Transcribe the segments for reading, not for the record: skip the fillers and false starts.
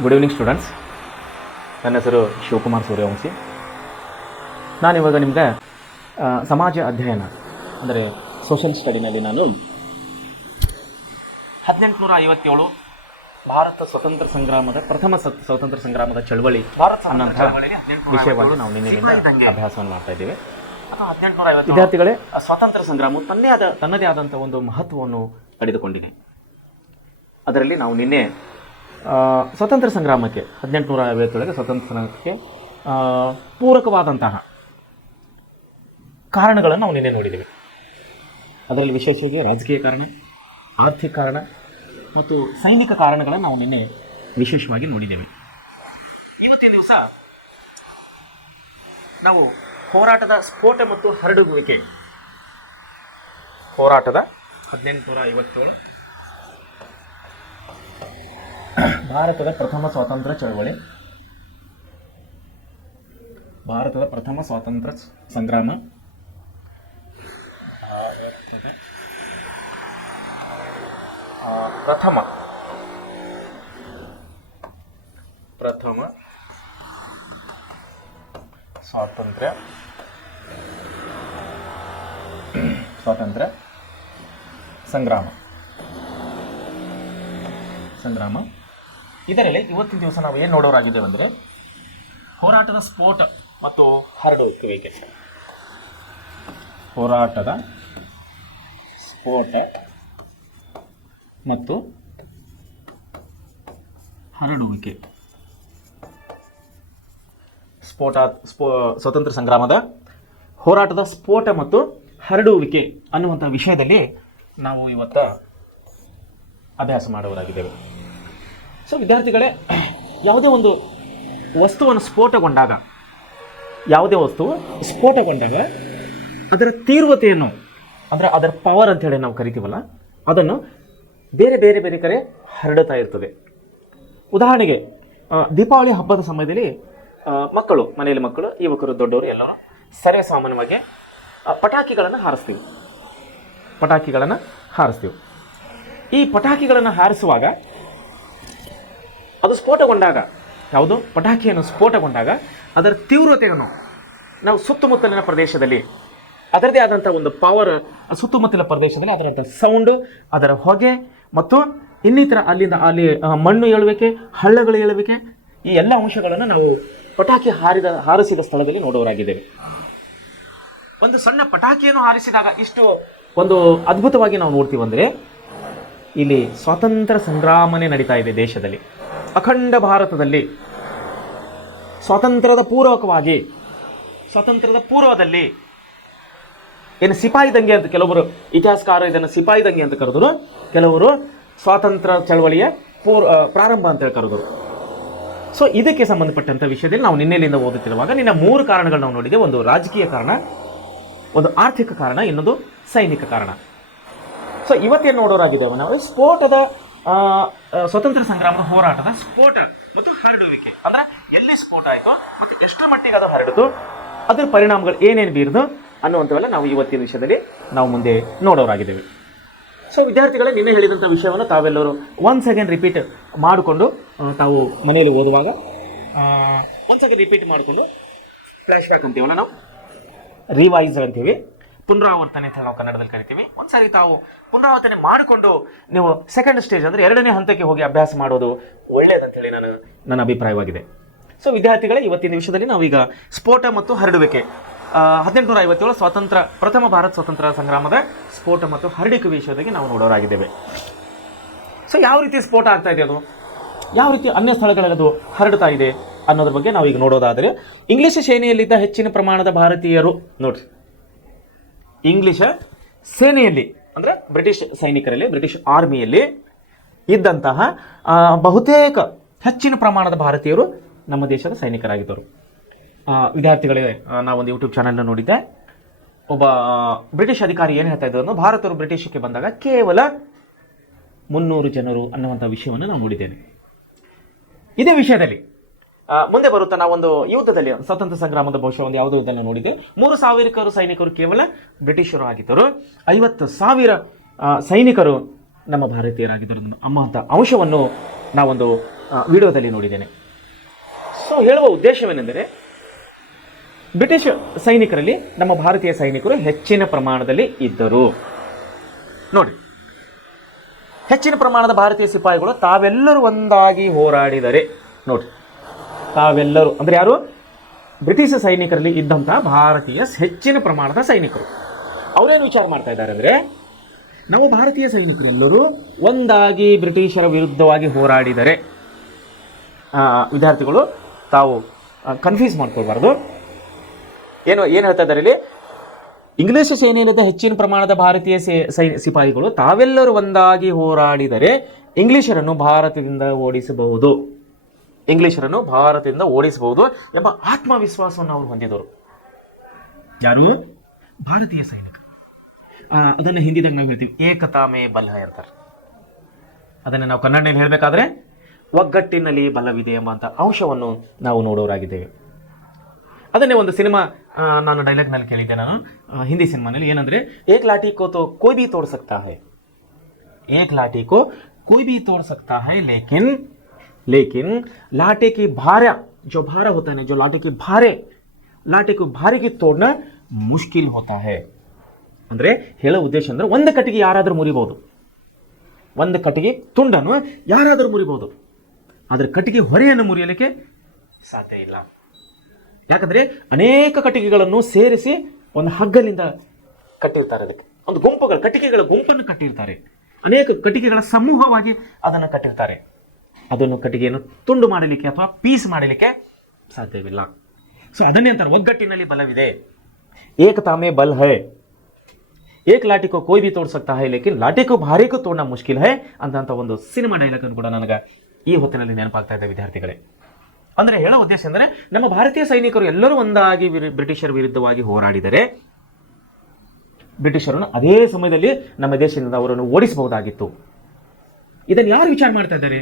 Good evening students. ನನ್ನ ಹೆಸರು ಶಿವಕುಮಾರ್ ಸೂರ್ಯವಂಶಿ. ನಾನಿವಾಗ ನಿಮಗೆ ಸಮಾಜ ಅಧ್ಯಯನ ಅಂದರೆ ಸೋಷಿಯಲ್ ಸ್ಟಡಿನಲ್ಲಿ ನಾನು 1857 ಭಾರತ ಸ್ವತಂತ್ರ ಸಂಗ್ರಾಮದ ಪ್ರಥಮ ಸ್ವತಂತ್ರ ಸಂಗ್ರಾಮದ ಚಳವಳಿ ಅನ್ನೋಂಥ ವಿಷಯವಾಗಿ ನಾವು ನಿನ್ನೆಯಿಂದ ಅಭ್ಯಾಸವನ್ನು ಮಾಡ್ತಾ ಇದ್ದೀವಿ. 1850 ವಿದ್ಯಾರ್ಥಿಗಳೇ, ಸ್ವಾತಂತ್ರ್ಯ ಸಂಗ್ರಾಮ ತನ್ನದೇ ಆದಂಥ ಒಂದು ಮಹತ್ವವನ್ನು ಪಡೆದುಕೊಂಡಿದೆ. ಅದರಲ್ಲಿ ನಾವು ನಿನ್ನೆ ಸ್ವತಂತ್ರ ಸಂಗ್ರಾಮಕ್ಕೆ 1857 ಸ್ವತಂತ್ರ ಸಂಗ್ರಾಮಕ್ಕೆ ಪೂರಕವಾದಂತಹ ಕಾರಣಗಳನ್ನು ನಾವು ನಿನ್ನೆ ನೋಡಿದ್ದೇವೆ. ಅದರಲ್ಲಿ ವಿಶೇಷವಾಗಿ ರಾಜಕೀಯ ಕಾರಣ, ಆರ್ಥಿಕ ಕಾರಣ ಮತ್ತು ಸೈನಿಕ ಕಾರಣಗಳನ್ನು ನಾವು ನಿನ್ನೆ ವಿಶೇಷವಾಗಿ ನೋಡಿದ್ದೇವೆ. ಇವತ್ತಿನ ದಿವಸ ನಾವು ಹೋರಾಟದ ಸ್ಫೋಟ ಮತ್ತು ಹರಡುವಿಕೆ, ಹೋರಾಟದ 1857 ಭಾರತದ ಪ್ರಥಮ ಸ್ವಾತಂತ್ರ್ಯ ಚಳವಳಿ, ಭಾರತದ ಪ್ರಥಮ ಸ್ವಾತಂತ್ರ್ಯ ಸಂಗ್ರಾಮ, ಪ್ರಥಮ ಸ್ವಾತಂತ್ರ್ಯ ಸಂಗ್ರಾಮ. ಇದರಲ್ಲಿ ಇವತ್ತಿನ ದಿವಸ ನಾವು ಏನು ನೋಡೋರಾಗಿದ್ದೇವೆ ಅಂದರೆ ಹೋರಾಟದ ಸ್ಫೋಟ ಮತ್ತು ಹರಡುವಿಕೆ. ಹೋರಾಟದ ಸ್ಫೋಟ ಮತ್ತು ಹರಡುವಿಕೆ. ಸ್ವತಂತ್ರ ಸಂಗ್ರಾಮದ ಹೋರಾಟದ ಸ್ಫೋಟ ಮತ್ತು ಹರಡುವಿಕೆ ಅನ್ನುವಂಥ ವಿಷಯದಲ್ಲಿ ನಾವು ಇವತ್ತು ಅಭ್ಯಾಸ ಮಾಡುವರಾಗಿದ್ದೇವೆ. ಸೊ ವಿದ್ಯಾರ್ಥಿಗಳೇ, ಯಾವುದೇ ಒಂದು ವಸ್ತುವನ್ನು ಸ್ಫೋಟಗೊಂಡಾಗ, ಅದರ ತೀವ್ರತೆಯನ್ನು ಅಂದರೆ ಅದರ ಪವರ್ ಅಂತ ಹೇಳಿ ನಾವು ಕರಿತೀವಲ್ಲ, ಅದನ್ನು ಬೇರೆ ಬೇರೆ ಬೇರೆ ಕಡೆ ಹರಡುತ್ತಾ ಇರ್ತದೆ. ಉದಾಹರಣೆಗೆ ದೀಪಾವಳಿ ಹಬ್ಬದ ಸಮಯದಲ್ಲಿ ಮನೆಯಲ್ಲಿ ಮಕ್ಕಳು, ಯುವಕರು, ದೊಡ್ಡವರು ಎಲ್ಲರೂ ಸರ್ವೇ ಸಾಮಾನ್ಯವಾಗಿ ಪಟಾಕಿಗಳನ್ನು ಹಾರಿಸ್ತೀವಿ. ಈ ಪಟಾಕಿಗಳನ್ನು ಹಾರಿಸುವಾಗ ಅದು ಸ್ಫೋಟಗೊಂಡಾಗ, ಪಟಾಕಿಯನ್ನು ಸ್ಫೋಟಗೊಂಡಾಗ ಅದರ ತೀವ್ರತೆಯನ್ನು ನಾವು ಸುತ್ತಮುತ್ತಲಿನ ಪ್ರದೇಶದಲ್ಲಿ ಅದರದೇ ಆದಂಥ ಒಂದು ಪವರ್, ಸುತ್ತಮುತ್ತಲಿನ ಪ್ರದೇಶದಲ್ಲಿ ಅದರಂಥ ಸೌಂಡು, ಅದರ ಹೊಗೆ ಮತ್ತು ಇನ್ನಿತರ ಅಲ್ಲಿ ಮಣ್ಣು ಏಳುವಿಕೆ, ಹಳ್ಳಗಳು ಏಳುವಿಕೆ, ಈ ಎಲ್ಲ ಅಂಶಗಳನ್ನು ನಾವು ಪಟಾಕಿ ಹಾರಿಸಿದ ಸ್ಥಳದಲ್ಲಿ ನೋಡುವರಾಗಿದ್ದೇವೆ. ಒಂದು ಸಣ್ಣ ಪಟಾಕಿಯನ್ನು ಹಾರಿಸಿದಾಗ ಇಷ್ಟು ಒಂದು ಅದ್ಭುತವಾಗಿ ನಾವು ನೋಡ್ತೀವಿ ಅಂದರೆ, ಇಲ್ಲಿ ಸ್ವಾತಂತ್ರ್ಯ ಸಂಗ್ರಾಮನೇ ನಡೀತಾ ಇದೆ ದೇಶದಲ್ಲಿ. ಅಖಂಡ ಭಾರತದಲ್ಲಿ ಸ್ವಾತಂತ್ರ್ಯದ ಪೂರ್ವದಲ್ಲಿ ಏನು ಸಿಪಾಯಿ ದಂಗೆ ಅಂತ ಕೆಲವರು ಇತಿಹಾಸಕಾರ ಇದನ್ನು ಸಿಪಾಯಿ ದಂಗೆ ಅಂತ ಕರೆದರು, ಕೆಲವರು ಸ್ವಾತಂತ್ರ್ಯ ಚಳವಳಿಯ ಪ್ರಾರಂಭ ಅಂತ ಹೇಳಿ ಕರೆದರು. ಸೊ ಇದಕ್ಕೆ ಸಂಬಂಧಪಟ್ಟಂಥ ವಿಷಯದಲ್ಲಿ ನಾವು ನಿನ್ನೆಲಿಂದ ಓದುತ್ತಿರುವಾಗ ನಿನ್ನ 3 ಕಾರಣಗಳು ನಾವು ನೋಡಿದೆ. ಒಂದು ರಾಜಕೀಯ ಕಾರಣ, ಒಂದು ಆರ್ಥಿಕ ಕಾರಣ, ಇನ್ನೊಂದು ಸೈನಿಕ ಕಾರಣ. ಸೊ ಇವತ್ತೇನು ನೋಡೋರಾಗಿದ್ದೇವೆ ನಾವು ಸ್ಫೋಟದ ಸ್ವತಂತ್ರ ಸಂಗ್ರಾಮದ ಹೋರಾಟದ ಸ್ಫೋಟ ಮತ್ತು ಹರಡುವಿಕೆ. ಅಂದ್ರೆ ಎಲ್ಲಿ ಸ್ಫೋಟ ಆಯಿತು ಮತ್ತು ಎಷ್ಟು ಮಟ್ಟಿಗೆ ಅದು ಹರಡಿತು, ಅದರ ಪರಿಣಾಮಗಳು ಏನೇನು ಬೀರಿದು ಅನ್ನುವಂಥವೆಲ್ಲ ನಾವು ಇವತ್ತಿನ ವಿಷಯದಲ್ಲಿ ನಾವು ಮುಂದೆ ನೋಡೋರಾಗಿದ್ದೇವೆ. ಸೊ ವಿದ್ಯಾರ್ಥಿಗಳೇ, ನಿನ್ನೆ ಹೇಳಿದಂಥ ವಿಷಯವನ್ನು ತಾವೆಲ್ಲರೂ ಒನ್ಸ್ ಅಗೇನ್ ರಿಪೀಟ್ ಮಾಡಿಕೊಂಡು, ತಾವು ಮನೆಯಲ್ಲಿ ಓದುವಾಗ ಒನ್ಸ್ ಅಗೇನ್ ರಿಪೀಟ್ ಮಾಡಿಕೊಂಡು, ಫ್ಲ್ಯಾಶ್ ಬ್ಯಾಕ್ ಅಂತೀವಲ್ಲ ನಾವು, ರಿವೈಸ್ ಅಂತೀವಿ, ಪುನರಾವರ್ತನೆ ಅಂತ ನಾವು ಕನ್ನಡದಲ್ಲಿ ಕರಿತೀವಿ. ಒಂದ್ಸಾರಿ ತಾವು ಪುನರಾವರ್ತನೆ ಮಾಡಿಕೊಂಡು ನೀವು ಸೆಕೆಂಡ್ ಸ್ಟೇಜ್ ಅಂದರೆ 2ನೇ ಹಂತಕ್ಕೆ ಹೋಗಿ ಅಭ್ಯಾಸ ಮಾಡೋದು ಒಳ್ಳೆಯದಂತೇಳಿ ನನ್ನ ಅಭಿಪ್ರಾಯವಾಗಿದೆ. ಸೊ ವಿದ್ಯಾರ್ಥಿಗಳೇ, ಇವತ್ತಿನ ವಿಷಯದಲ್ಲಿ ನಾವೀಗ ಸ್ಫೋಟ ಮತ್ತು ಹರಡುವಿಕೆ, 1857 ಪ್ರಥಮ ಭಾರತ ಸ್ವತಂತ್ರ ಸಂಗ್ರಾಮದ ಸ್ಫೋಟ ಮತ್ತು ಹರಡುವಿಕೆ ವಿಷಯದಲ್ಲಿ ನಾವು ನೋಡೋರಾಗಿದ್ದೇವೆ. ಸೊ ಯಾವ ರೀತಿ ಸ್ಫೋಟ ಆಗ್ತಾ ಇದೆ, ಅದು ಯಾವ ರೀತಿ ಅನ್ಯ ಸ್ಥಳಗಳಲ್ಲಿ ಅದು ಹರಡ್ತಾ ಇದೆ ಅನ್ನೋದ್ರ ಬಗ್ಗೆ ನಾವು ಈಗ ನೋಡೋದಾದರೆ, ಇಂಗ್ಲಿಷ್ ಸೇನೆಯಲ್ಲಿದ್ದ ಹೆಚ್ಚಿನ ಪ್ರಮಾಣದ ಭಾರತೀಯರು, ನೋಡ್ರಿ, ಇಂಗ್ಲಿಷ್ ಸೇನೆಯಲ್ಲಿ ಅಂದರೆ ಬ್ರಿಟಿಷ್ ಸೈನಿಕರಲ್ಲಿ, ಬ್ರಿಟಿಷ್ ಆರ್ಮಿಯಲ್ಲಿ ಇದ್ದಂತಹ ಬಹುತೇಕ ಹೆಚ್ಚಿನ ಪ್ರಮಾಣದ ಭಾರತೀಯರು ನಮ್ಮ ದೇಶದ ಸೈನಿಕರಾಗಿದ್ದರು. ವಿದ್ಯಾರ್ಥಿಗಳೇ, ನಾವೊಂದು ಯೂಟ್ಯೂಬ್ ಚಾನಲ್ನ ನೋಡಿದ್ದೆ. ಒಬ್ಬ ಬ್ರಿಟಿಷ್ ಅಧಿಕಾರಿ ಏನು ಹೇಳ್ತಾ ಇದ್ರು, ಭಾರತರು ಬ್ರಿಟಿಷಕ್ಕೆ ಬಂದಾಗ ಕೇವಲ 300 ಜನರು ಅನ್ನುವಂಥ ವಿಷಯವನ್ನು ನಾವು ನೋಡಿದ್ದೇನೆ. ಇದೇ ವಿಷಯದಲ್ಲಿ ಮುಂದೆ ಬರುತ್ತಾ ನಾವೊಂದು ಯುದ್ಧದಲ್ಲಿ, ಸ್ವತಂತ್ರ ಸಂಗ್ರಾಮದ ಬಹುಶಃ ಒಂದು ಯಾವುದೋ ಯುದ್ಧನ ನೋಡಿದ್ದೆ. 3,000 ಸೈನಿಕರು ಕೇವಲ ಬ್ರಿಟಿಷರು ಆಗಿದ್ದರು, 50,000 ಸೈನಿಕರು ನಮ್ಮ ಭಾರತೀಯರಾಗಿದ್ದರು ಅನ್ನುವಂಥ ಅಂಶವನ್ನು ನಾವೊಂದು ವಿಡಿಯೋದಲ್ಲಿ ನೋಡಿದ್ದೇನೆ. ಸೊ ಹೇಳುವ ಉದ್ದೇಶವೇನೆಂದರೆ, ಬ್ರಿಟಿಷ್ ಸೈನಿಕರಲ್ಲಿ ನಮ್ಮ ಭಾರತೀಯ ಸೈನಿಕರು ಹೆಚ್ಚಿನ ಪ್ರಮಾಣದಲ್ಲಿ ಇದ್ದರು. ನೋಡಿ, ಹೆಚ್ಚಿನ ಪ್ರಮಾಣದ ಭಾರತೀಯ ಸಿಪಾಯಿಗಳು ತಾವೆಲ್ಲರೂ ಒಂದಾಗಿ ಹೋರಾಡಿದರೆ. ನೋಡಿ, ತಾವೆಲ್ಲರೂ ಅಂದರೆ ಯಾರು? ಬ್ರಿಟಿಷ್ ಸೈನಿಕರಲ್ಲಿ ಇದ್ದಂತಹ ಭಾರತೀಯ ಹೆಚ್ಚಿನ ಪ್ರಮಾಣದ ಸೈನಿಕರು. ಅವರೇನು ವಿಚಾರ ಮಾಡ್ತಾ ಇದ್ದಾರೆ ಅಂದರೆ, ನಾವು ಭಾರತೀಯ ಸೈನಿಕರೆಲ್ಲರೂ ಒಂದಾಗಿ ಬ್ರಿಟಿಷರ ವಿರುದ್ಧವಾಗಿ ಹೋರಾಡಿದರೆ. ವಿದ್ಯಾರ್ಥಿಗಳು ತಾವು ಕನ್ಫ್ಯೂಸ್ ಮಾಡ್ಕೊಳ್ಬಾರ್ದು. ಏನು ಹೇಳ್ತಾ ಇದ್ದಾರೆ ಇಲ್ಲಿ? ಇಂಗ್ಲಿಷ್ ಸೇನೆಯಲ್ಲಿದ್ದ ಹೆಚ್ಚಿನ ಪ್ರಮಾಣದ ಭಾರತೀಯ ಸಿಪಾಯಿಗಳು ತಾವೆಲ್ಲರೂ ಒಂದಾಗಿ ಹೋರಾಡಿದರೆ ಇಂಗ್ಲಿಷರನ್ನು ಭಾರತದಿಂದ ಓಡಿಸಬಹುದು, ಇಂಗ್ಲಿಷರನ್ನು ಭಾರತದಿಂದ ಓಡಿಸಬಹುದು ಎಂಬ ಆತ್ಮವಿಶ್ವಾಸವನ್ನು ಅವರು ಹೊಂದಿದರು. ಯಾರು? ಭಾರತೀಯ ಸೈನಿಕ. ಅದನ್ನು ಹಿಂದಿದಾಗ ನಾವು ಹೇಳ್ತೀವಿ ಏಕತಾ ಮೇ ಬಲ ಇರ್ತಾರೆ. ಅದನ್ನು ನಾವು ಕನ್ನಡದಲ್ಲಿ ಹೇಳಬೇಕಾದ್ರೆ ಒಗ್ಗಟ್ಟಿನಲ್ಲಿ ಬಲವಿದೆ ಎಂಬಂಥ ಅಂಶವನ್ನು ನಾವು ನೋಡೋರಾಗಿದ್ದೇವೆ. ಅದನ್ನೇ ಒಂದು ಸಿನಿಮಾ ನಾನು ಡೈಲಾಗ್ನಲ್ಲಿ ಕೇಳಿದ್ದೆ, ನಾನು ಹಿಂದಿ ಸಿನಿಮಾನಲ್ಲಿ ಏನಂದರೆ, ಏಕ್ ಲಾಠಿ ಕೋ ತೋ ಕೋई भी तोड़ सकता है, एक लाठी को कोई भी तोड़ सकता है, लेकिन लाठी की भारा जो भारा होता है, जो लाठी को भारे की तोड़ना मुश्किल होता है. ಅಂದರೆ ಹೇಳೋ ಉದ್ದೇಶ ಅಂದರೆ, ಒಂದು ಕಟ್ಟಿಗೆ ಯಾರಾದರೂ ಮುರಿಬಹುದು, ಒಂದು ಕಟ್ಟಿಗೆ ತುಂಡನ್ನು ಯಾರಾದರೂ ಮುರಿಬಹುದು, ಆದರೆ ಕಟ್ಟಿಗೆ ಹೊರೆಯನ್ನು ಮುರಿಯಲಿಕ್ಕೆ ಸಾಧ್ಯ ಇಲ್ಲ. ಯಾಕಂದರೆ ಅನೇಕ ಕಟ್ಟಿಗೆಗಳನ್ನು ಸೇರಿಸಿ ಒಂದು ಹಗ್ಗಲಿಂದ ಕಟ್ಟಿರ್ತಾರೆ. ಅದಕ್ಕೆ ಒಂದು ಕಟ್ಟಿಗೆಗಳ ಗುಂಪನ್ನು ಕಟ್ಟಿರ್ತಾರೆ. ಅನೇಕ ಕಟ್ಟಿಗೆಗಳ ಸಮೂಹವಾಗಿ ಅದನ್ನು ಕಟ್ಟಿರ್ತಾರೆ. ಅದನ್ನು ಕಟ್ಟಿಗೆಯನ್ನು ತುಂಡು ಮಾಡಲಿಕ್ಕೆ ಅಥವಾ ಪೀಸ್ ಮಾಡಲಿಕ್ಕೆ ಸಾಧ್ಯವಿಲ್ಲ. ಸೊ ಅದನ್ನೇ ಅಂತಾರೆ ಒಗ್ಗಟ್ಟಿನಲ್ಲಿ ಬಲವಿದೆ. ಏಕತಾ ಮೇ ಬಲ್ ಹೈ, ಏಕ್ ಲಾಠಿ ಕೋ ಕೋई भी तोड़ सकता है, लेकिन लाठी को भारे को तोड़ना मुश्किल है ಅಂತ ಒಂದು ಸಿನಿಮಾ ಡೈಲಾಗ್ ಅನ್ನು ಕೂಡ ನನಗೆ ಈ ಹೊತ್ತಿನಲ್ಲಿ ನೆನಪಾಗ್ತಾ ಇದೆ ವಿದ್ಯಾರ್ಥಿಗಳೇ. ಅಂದರೆ ಹೇಳೋ ಉದ್ದೇಶ ಅಂದರೆ, ನಮ್ಮ ಭಾರತೀಯ ಸೈನಿಕರು ಎಲ್ಲರೂ ಒಂದಾಗಿ ಬ್ರಿಟಿಷರ ವಿರುದ್ಧವಾಗಿ ಹೋರಾಡಿದರೆ ಬ್ರಿಟಿಷರನ್ನು ಅದೇ ಸಮಯದಲ್ಲಿ ನಮ್ಮ ದೇಶದಿಂದ ಅವರನ್ನು ಓಡಿಸಬಹುದಾಗಿತ್ತು. ಇದನ್ನು ಯಾರು ವಿಚಾರ ಮಾಡ್ತಾ ಇದ್ದಾರೆ?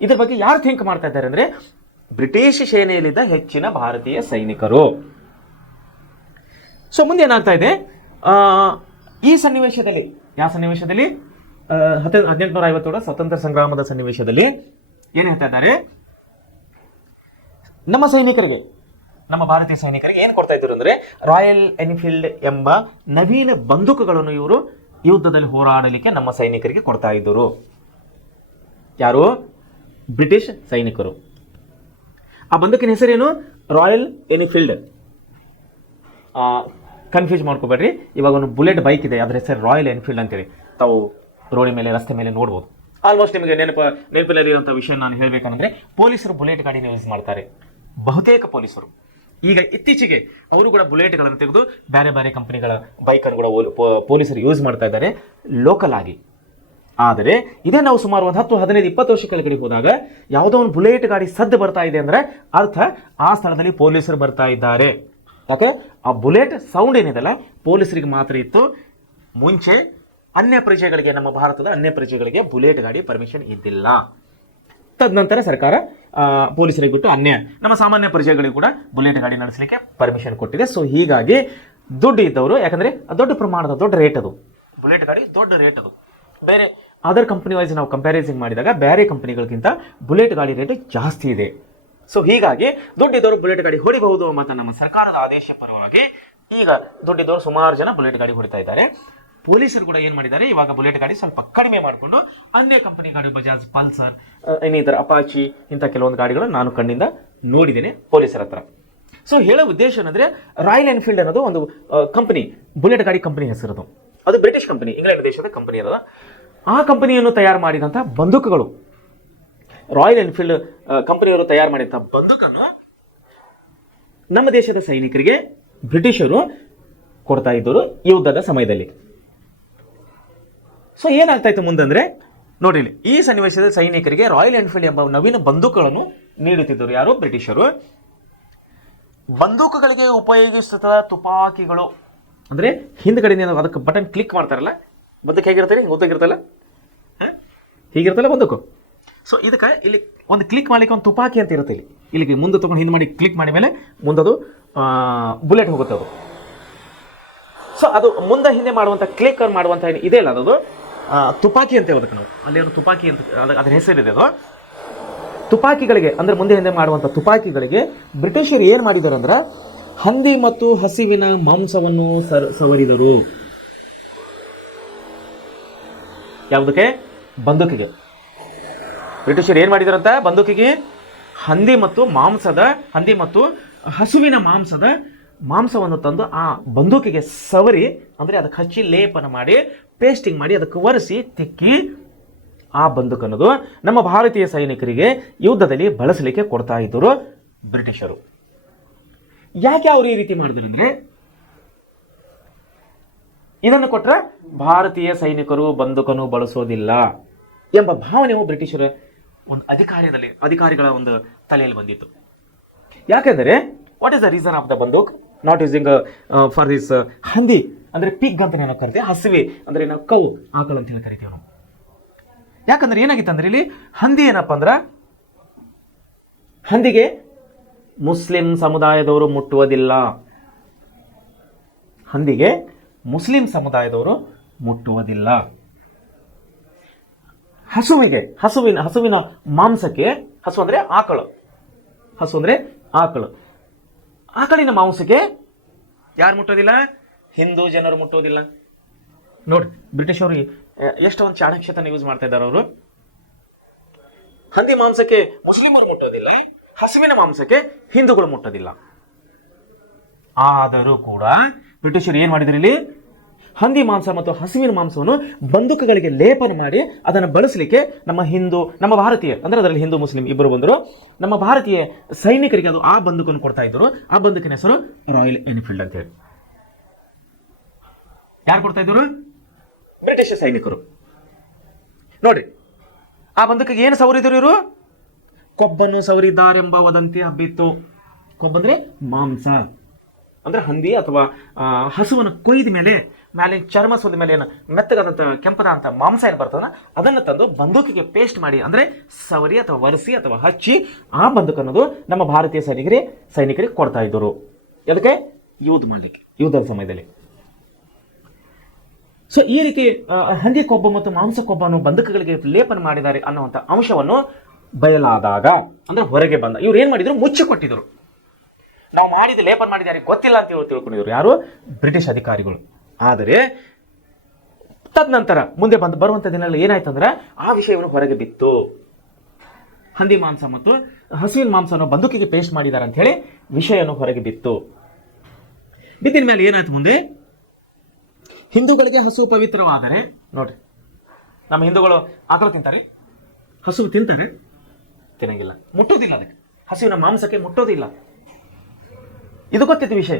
ಇದರ ಬಗ್ಗೆ ಯಾರು ಥಿಂಕ್ ಮಾಡ್ತಾ ಇದ್ದಾರೆ ಅಂದರೆ, ಬ್ರಿಟಿಷ್ ಸೇನೆಯಲ್ಲಿದ್ದ ಹೆಚ್ಚಿನ ಭಾರತೀಯ ಸೈನಿಕರು. ಸೊ ಮುಂದೆ ಏನಾಗ್ತಾ ಇದೆ, ಈ ಸನ್ನಿವೇಶದಲ್ಲಿ, ಯಾವ ಸನ್ನಿವೇಶದಲ್ಲಿ? 1857 ಸ್ವತಂತ್ರ ಸಂಗ್ರಾಮದ ಸನ್ನಿವೇಶದಲ್ಲಿ ಏನು ಹೇಳ್ತಾ ಇದ್ದಾರೆ? ನಮ್ಮ ಸೈನಿಕರಿಗೆ, ನಮ್ಮ ಭಾರತೀಯ ಸೈನಿಕರಿಗೆ ಏನು ಕೊಡ್ತಾ ಇದ್ರು ಅಂದರೆ, ರಾಯಲ್ ಎನ್ಫೀಲ್ಡ್ ಎಂಬ ನವೀನ ಬಂದೂಕುಗಳನ್ನು ಇವರು ಯುದ್ಧದಲ್ಲಿ ಹೋರಾಡಲಿಕ್ಕೆ ನಮ್ಮ ಸೈನಿಕರಿಗೆ ಕೊಡ್ತಾ ಇದ್ದರು. ಯಾರು? ಬ್ರಿಟಿಷ್ ಸೈನಿಕರು. ಆ ಬಂದೂಕಿನ ಹೆಸರೇನು? Royal Enfield. ಕನ್ಫ್ಯೂಸ್ ಮಾಡ್ಕೋಬೇಡ್ರಿ. ಇವಾಗ ಒಂದು ಬುಲೆಟ್ ಬೈಕ್ ಇದೆ, ಅದರ ಹೆಸರು ರಾಯಲ್ ಎನ್ಫೀಲ್ಡ್ ಅಂತೇಳಿ ತಾವು ರೋಡಿ ಮೇಲೆ, ರಸ್ತೆ ಮೇಲೆ ನೋಡ್ಬೋದು. ಆಲ್ಮೋಸ್ಟ್ ನಿಮಗೆ ನೆನಪಿನಲ್ಲಿರುವಂಥ ವಿಷಯ ನಾನು ಹೇಳಬೇಕಂದ್ರೆ, ಪೊಲೀಸರು ಬುಲೆಟ್ ಗಾಡಿನ ಯೂಸ್ ಮಾಡ್ತಾರೆ. ಬಹುತೇಕ ಪೊಲೀಸರು ಈಗ ಇತ್ತೀಚೆಗೆ ಅವರು ಕೂಡ ಬುಲೆಟ್ಗಳನ್ನು ತೆಗೆದು ಬೇರೆ ಬೇರೆ ಕಂಪನಿಗಳ ಬೈಕನ್ನು ಕೂಡ ಪೊಲೀಸರು ಯೂಸ್ ಮಾಡ್ತಾ ಇದ್ದಾರೆ ಲೋಕಲ್ ಆಗಿ. ಆದರೆ ಇದೇ ನಾವು ಸುಮಾರು ಒಂದು 10, 15, 20 ವರ್ಷ ಕೆಳಗಡೆ ಹೋದಾಗ ಯಾವುದೋ ಒಂದು ಬುಲೆಟ್ ಗಾಡಿ ಸದ್ದು ಬರ್ತಾ ಇದೆ ಅಂದರೆ ಅರ್ಥ ಆ ಸ್ಥಳದಲ್ಲಿ ಪೊಲೀಸರು ಬರ್ತಾ ಇದ್ದಾರೆ. ಯಾಕೆ? ಆ ಬುಲೆಟ್ ಸೌಂಡ್ ಏನಿದೆಲ್ಲ ಪೊಲೀಸರಿಗೆ ಮಾತ್ರ ಇತ್ತು. ಮುಂಚೆ ಅನ್ಯ ಪ್ರಜೆಗಳಿಗೆ, ನಮ್ಮ ಭಾರತದ ಅನ್ಯ ಪ್ರಜೆಗಳಿಗೆ ಬುಲೆಟ್ ಗಾಡಿ ಪರ್ಮಿಷನ್ ಇದ್ದಿಲ್ಲ. ತದನಂತರ ಸರ್ಕಾರ ಪೊಲೀಸರಿಗೆ ಬಿಟ್ಟು ನಮ್ಮ ಸಾಮಾನ್ಯ ಪ್ರಜೆಗಳಿಗೆ ಕೂಡ ಬುಲೆಟ್ ಗಾಡಿ ನಡೆಸಲಿಕ್ಕೆ ಪರ್ಮಿಷನ್ ಕೊಟ್ಟಿದೆ. ಸೊ ಹೀಗಾಗಿ ದುಡ್ಡು ಇದ್ದವರು, ಯಾಕಂದರೆ ದೊಡ್ಡ ಪ್ರಮಾಣದ ದೊಡ್ಡ ರೇಟ್ ಅದು, ಬುಲೆಟ್ ಗಾಡಿ ದೊಡ್ಡ ರೇಟ್ ಅದು. ಬೇರೆ ಅದರ್ ಕಂಪನಿ ವೈಸ್ ನಾವು ಕಂಪ್ಯಾರಿಸನ್ ಮಾಡಿದಾಗ ಬೇರೆ ಕಂಪನಿಗಳಿಗಿಂತ ಬುಲೆಟ್ ಗಾಡಿ ರೇಟ್ ಜಾಸ್ತಿ ಇದೆ. ಸೊ ಹೀಗಾಗಿ ದುಡ್ಡಿದ್ದವರು ಬುಲೆಟ್ ಗಾಡಿ ಹೊಡಿಬಹುದು ಮತ್ತು ನಮ್ಮ ಸರ್ಕಾರದ ಆದೇಶ ಪರವಾಗಿ ಈಗ ದುಡ್ಡಿದ್ದವರು ಸುಮಾರು ಜನ ಬುಲೆಟ್ ಗಾಡಿ ಹೊಡಿತಾ ಇದ್ದಾರೆ. ಪೊಲೀಸರು ಕೂಡ ಏನು ಮಾಡಿದ್ದಾರೆ, ಇವಾಗ ಬುಲೆಟ್ ಗಾಡಿ ಸ್ವಲ್ಪ ಕಡಿಮೆ ಮಾಡಿಕೊಂಡು ಅನ್ಯ ಕಂಪನಿ ಗಾಡಿ, ಬಜಾಜ್ ಪಲ್ಸರ್, ಇನ್ನಿತರ ಅಪಾಚಿ, ಇಂಥ ಕೆಲವೊಂದು ಗಾಡಿಗಳು ನಾನು ಕಣ್ಣಿಂದ ನೋಡಿದ್ದೇನೆ ಪೊಲೀಸರ ಹತ್ರ. ಸೊ ಹೇಳೋ ಉದ್ದೇಶ ಏನಂದರೆ, ರಾಯಲ್ ಎನ್ಫೀಲ್ಡ್ ಅನ್ನೋದು ಒಂದು ಕಂಪನಿ, ಬುಲೆಟ್ ಗಾಡಿ ಕಂಪನಿ ಹೆಸರದು. ಅದು ಬ್ರಿಟಿಷ್ ಕಂಪನಿ, ಇಂಗ್ಲೆಂಡ್ ದೇಶದ ಕಂಪನಿ ಅದ. ಆ ಕಂಪನಿಯನ್ನು ತಯಾರು ಮಾಡಿದಂಥ ಬಂದೂಕುಗಳು, ರಾಯಲ್ ಎನ್ಫೀಲ್ಡ್ ಕಂಪನಿಯವರು ತಯಾರು ಮಾಡಿದಂಥ ಬಂದೂಕನ್ನು ನಮ್ಮ ದೇಶದ ಸೈನಿಕರಿಗೆ ಬ್ರಿಟಿಷರು ಕೊಡ್ತಾ ಇದ್ದರು ಯುದ್ಧದ ಸಮಯದಲ್ಲಿ. ಸೊ ಏನಾಗ್ತಾ ಇತ್ತು ಮುಂದಂದ್ರೆ, ನೋಡಿ ಈ ಸನ್ನಿವೇಶದ ಸೈನಿಕರಿಗೆ ರಾಯಲ್ ಎನ್ಫೀಲ್ಡ್ ಎಂಬ ನವೀನ ಬಂದೂಕುಗಳನ್ನು ನೀಡುತ್ತಿದ್ದರು. ಯಾರು? ಬ್ರಿಟಿಷರು. ಬಂದೂಕುಗಳಿಗೆ ಉಪಯೋಗಿಸುತ್ತ ತುಪಾಕಿಗಳು ಅಂದರೆ ಹಿಂದ್ಗಡೆ ಅದಕ್ಕೆ ಬಟನ್ ಕ್ಲಿಕ್ ಮಾಡ್ತಾರಲ್ಲ, ಬಂದೂಕು ಹೇಗಿರ್ತಾರೆ, ಗೊತ್ತಾಗಿರ್ತಲ್ಲ, ಹೀಗಿರ್ತಲ್ಲ ಬಂದೂಕು. ಸೊ ಇದಕ್ಕೆ ಇಲ್ಲಿ ಒಂದು ಕ್ಲಿಕ್ ಮಾಡ್ಲಿಕ್ಕೆ ಒಂದು ತುಪಾಕಿ ಅಂತ ಇರುತ್ತೆ. ಇಲ್ಲಿಗೆ ಮುಂದೆ ತೊಗೊಂಡು ಹಿಂದೆ ಮಾಡಿ ಕ್ಲಿಕ್ ಮಾಡಿದ ಮೇಲೆ ಮುಂದದು ಬುಲೆಟ್ ಹೋಗುತ್ತೆ ಅದು. ಸೊ ಅದು ಮುಂದೆ ಹಿಂದೆ ಮಾಡುವಂಥ ಕ್ಲಿಕ್ ಮಾಡುವಂಥ ಇದೆ ಅಲ್ಲ, ಅದು ತುಪಾಕಿ ಅಂತ ಹೇಳೋದಕ್ಕೆ ನಾವು ಅಲ್ಲಿ ಒಂದು ತುಪಾಕಿ ಅಂತ ಅದ್ರ ಹೆಸರಿದೆ ಅದು. ತುಪಾಕಿಗಳಿಗೆ ಅಂದರೆ ಮುಂದೆ ಹಿಂದೆ ಮಾಡುವಂಥ ತುಪಾಕಿಗಳಿಗೆ ಬ್ರಿಟಿಷರು ಏನು ಮಾಡಿದರು ಅಂದ್ರೆ ಹಂದಿ ಮತ್ತು ಹಸಿವಿನ ಮಾಂಸವನ್ನು ಸವರಿದರು. ಯಾವುದಕ್ಕೆ? ಬಂದೂಕಿಗೆ. ಬ್ರಿಟಿಷರು ಏನು ಮಾಡಿದಾರಂತ ಬಂದೂಕಿಗೆ ಹಂದಿ ಮತ್ತು ಹಸುವಿನ ಮಾಂಸವನ್ನು ತಂದು ಆ ಬಂದೂಕಿಗೆ ಸವರಿ, ಅಂದರೆ ಅದಕ್ಕೆ ಹಚ್ಚಿ ಲೇಪನ ಮಾಡಿ ಪೇಸ್ಟಿಂಗ್ ಮಾಡಿ ಅದಕ್ಕೆ ಒರೆಸಿ ತಿಕ್ಕಿ ಆ ಬಂದೂಕ್ ಅನ್ನೋದು ನಮ್ಮ ಭಾರತೀಯ ಸೈನಿಕರಿಗೆ ಯುದ್ಧದಲ್ಲಿ ಬಳಸಲಿಕ್ಕೆ ಕೊಡ್ತಾ ಇದ್ದರು ಬ್ರಿಟಿಷರು. ಯಾಕೆ ಅವರು ಈ ರೀತಿ ಮಾಡಿದ್ರು ಅಂದ್ರೆ, ಇದನ್ನು ಕೊಟ್ಟರೆ ಭಾರತೀಯ ಸೈನಿಕರು ಬಂದೂಕನ್ನು ಬಳಸೋದಿಲ್ಲ ಎಂಬ ಭಾವನೆಯು ಬ್ರಿಟಿಷರ ಒಂದು ಅಧಿಕಾರಿಗಳ ಒಂದು ತಲೆಯಲ್ಲಿ ಬಂದಿತ್ತು. ಯಾಕೆಂದರೆ what is the reason of the ಬಂದೂಕ್ ನಾಟ್ ಯೂಸಿಂಗ್ ಫಾರ್ ದಿಸ್ ಹಂದಿ ಅಂದರೆ ಪಿಗ್ ಅಂತ ನಾವು ಕರಿತೀವಿ, ಹಸಿವೆ ಅಂದರೆ ನಾವು ಕೌ ಆಕಳು ಅಂತ ಹೇಳಿ ಕರಿತೀವಿ ನಾವು. ಯಾಕಂದ್ರೆ ಏನಾಗಿತ್ತು ಅಂದ್ರೆ ಇಲ್ಲಿ ಹಂದಿ ಏನಪ್ಪ ಅಂದ್ರೆ, ಹಂದಿಗೆ ಮುಸ್ಲಿಂ ಸಮುದಾಯದವರು ಮುಟ್ಟುವುದಿಲ್ಲ. ಹಂದಿಗೆ ಮುಸ್ಲಿಂ ಸಮುದಾಯದವರು ಮುಟ್ಟುವುದಿಲ್ಲ. ಹಸುವಿನ ಮಾಂಸಕ್ಕೆ, ಹಸು ಅಂದ್ರೆ ಆಕಳು, ಆಕಳಿನ ಮಾಂಸಕ್ಕೆ ಯಾರು ಮುಟ್ಟೋದಿಲ್ಲ? ಹಿಂದೂ ಜನರು ಮುಟ್ಟೋದಿಲ್ಲ. ನೋಡಿ ಬ್ರಿಟಿಷ್ ಅವರು ಎಷ್ಟೊಂದು ಚಾಣಕ್ಷತನ ಯೂಸ್ ಮಾಡ್ತಾ ಇದ್ದಾರೆ. ಅವರು ಹಂದಿ ಮಾಂಸಕ್ಕೆ ಮುಸ್ಲಿಮರು ಮುಟ್ಟೋದಿಲ್ಲ, ಹಸುವಿನ ಮಾಂಸಕ್ಕೆ ಹಿಂದೂಗಳು ಮುಟ್ಟೋದಿಲ್ಲ. ಆದರೂ ಕೂಡ ಬ್ರಿಟಿಷರು ಏನ್ ಮಾಡಿದ್ರು ಇಲ್ಲಿ, ಹಂದಿ ಮಾಂಸ ಮತ್ತು ಹಸುವಿನ ಮಾಂಸವನ್ನು ಬಂದೂಕುಗಳಿಗೆ ಲೇಪನ ಮಾಡಿ ಅದನ್ನು ಬಳಸಲಿಕ್ಕೆ ನಮ್ಮ ಭಾರತೀಯ ಅಂದ್ರೆ ಅದರಲ್ಲಿ ಹಿಂದೂ ಮುಸ್ಲಿಂ ಇಬ್ಬರು ಬಂದರು, ನಮ್ಮ ಭಾರತೀಯ ಸೈನಿಕರಿಗೆ ಅದು ಆ ಬಂದೂಕನ್ನು ಕೊಡ್ತಾ ಇದ್ರು. ಆ ಬಂದೂಕಿನ ಹೆಸರು ರಾಯಲ್ ಎನ್ಫೀಲ್ಡ್ ಅಂತ ಹೇಳಿ. ಯಾರು ಕೊಡ್ತಾ ಇದ್ರು? ಬ್ರಿಟಿಷ್ ಸೈನಿಕರು. ನೋಡ್ರಿ, ಆ ಬಂದೂಕಿಗೆ ಏನು ಸವರಿದ್ರು ಇವರು? ಕೊಬ್ಬನ್ನು ಸವರಿದ್ದಾರೆಂಬ ವದಂತಿ ಹಬ್ಬಿತ್ತು. ಕೊಬ್ಬಂದ್ರೆ ಮಾಂಸ, ಅಂದ್ರೆ ಹಂದಿ ಅಥವಾ ಹಸುವನ್ನು ಕೊಯ್ದ ಮೇಲೆ ಚರ್ಮ ಸುಲಿದ ಮೇಲೆ ಏನು ಮೆತ್ತಗಾದಂಥ ಕೆಂಪದಂಥ ಮಾಂಸ ಏನು ಬರ್ತದ ಅದನ್ನು ತಂದು ಬಂದೂಕಿಗೆ ಪೇಸ್ಟ್ ಮಾಡಿ, ಅಂದ್ರೆ ಸವರಿ ಅಥವಾ ಒರೆಸಿ ಅಥವಾ ಹಚ್ಚಿ ಆ ಬಂದೂಕು ಅನ್ನೋದು ನಮ್ಮ ಭಾರತೀಯ ಸೈನಿಕರಿಗೆ ಕೊಡ್ತಾ ಇದ್ದರು. ಅದಕ್ಕೆ ಯುದ್ಧ ಮಾಡಲಿಕ್ಕೆ, ಯುದ್ಧದ ಸಮಯದಲ್ಲಿ. ಸೊ ಈ ರೀತಿ ಹಂದಿ ಕೊಬ್ಬು ಮತ್ತು ಮಾಂಸ ಕೊಬ್ಬನ್ನು ಬಂದೂಕುಗಳಿಗೆ ಲೇಪನ ಮಾಡಿದ್ದಾರೆ ಅನ್ನುವಂಥ ಅಂಶವನ್ನು ಬಯಲಾದಾಗ, ಅಂದ್ರೆ ಹೊರಗೆ ಬಂದ, ಇವ್ರು ಏನ್ ಮಾಡಿದ್ರು? ಮುಚ್ಚಿಕೊಟ್ಟಿದ್ರು. ನಾವು ಮಾಡಿದ ಲೇಪನ ಮಾಡಿದ ಯಾರಿಗೆ ಗೊತ್ತಿಲ್ಲ ಅಂತ ತಿಳ್ಕೊಂಡಿದ್ರು ಯಾರು? ಬ್ರಿಟಿಷ್ ಅಧಿಕಾರಿಗಳು. ಆದರೆ ತದನಂತರ ಮುಂದೆ ಬರುವಂತ ದಿನಗಳಲ್ಲಿ ಏನಾಯ್ತಂದ್ರೆ ಆ ವಿಷಯವನ್ನು ಹೊರಗೆ ಬಿತ್ತು. ಹಂದಿ ಮಾಂಸ ಮತ್ತು ಹಸುವಿನ ಮಾಂಸವನ್ನು ಬಂದೂಕಿಗೆ ಪೇಸ್ಟ್ ಮಾಡಿದ್ದಾರೆ ಅಂತ ಹೇಳಿ ವಿಷಯವನ್ನು ಹೊರಗೆ ಬಿತ್ತು. ಬಿದ್ದಿನ ಮೇಲೆ ಏನಾಯ್ತು ಮುಂದೆ? ಹಿಂದೂಗಳಿಗೆ ಹಸು ಪವಿತ್ರವಾದರೆ, ನೋಡ್ರಿ, ನಮ್ಮ ಹಿಂದೂಗಳು ಆಕಳು ತಿಂತಾರೆ, ಹಸು ತಿಂತಾರೆ? ತಿನ್ನಂಗಿಲ್ಲ, ಮುಟ್ಟೋದಿಲ್ಲ. ಅದಕ್ಕೆ ಹಸುವಿನ ಮಾಂಸಕ್ಕೆ ಮುಟ್ಟೋದಿಲ್ಲ. ಇದು ಗೊತ್ತಿತ್ತು ವಿಷಯ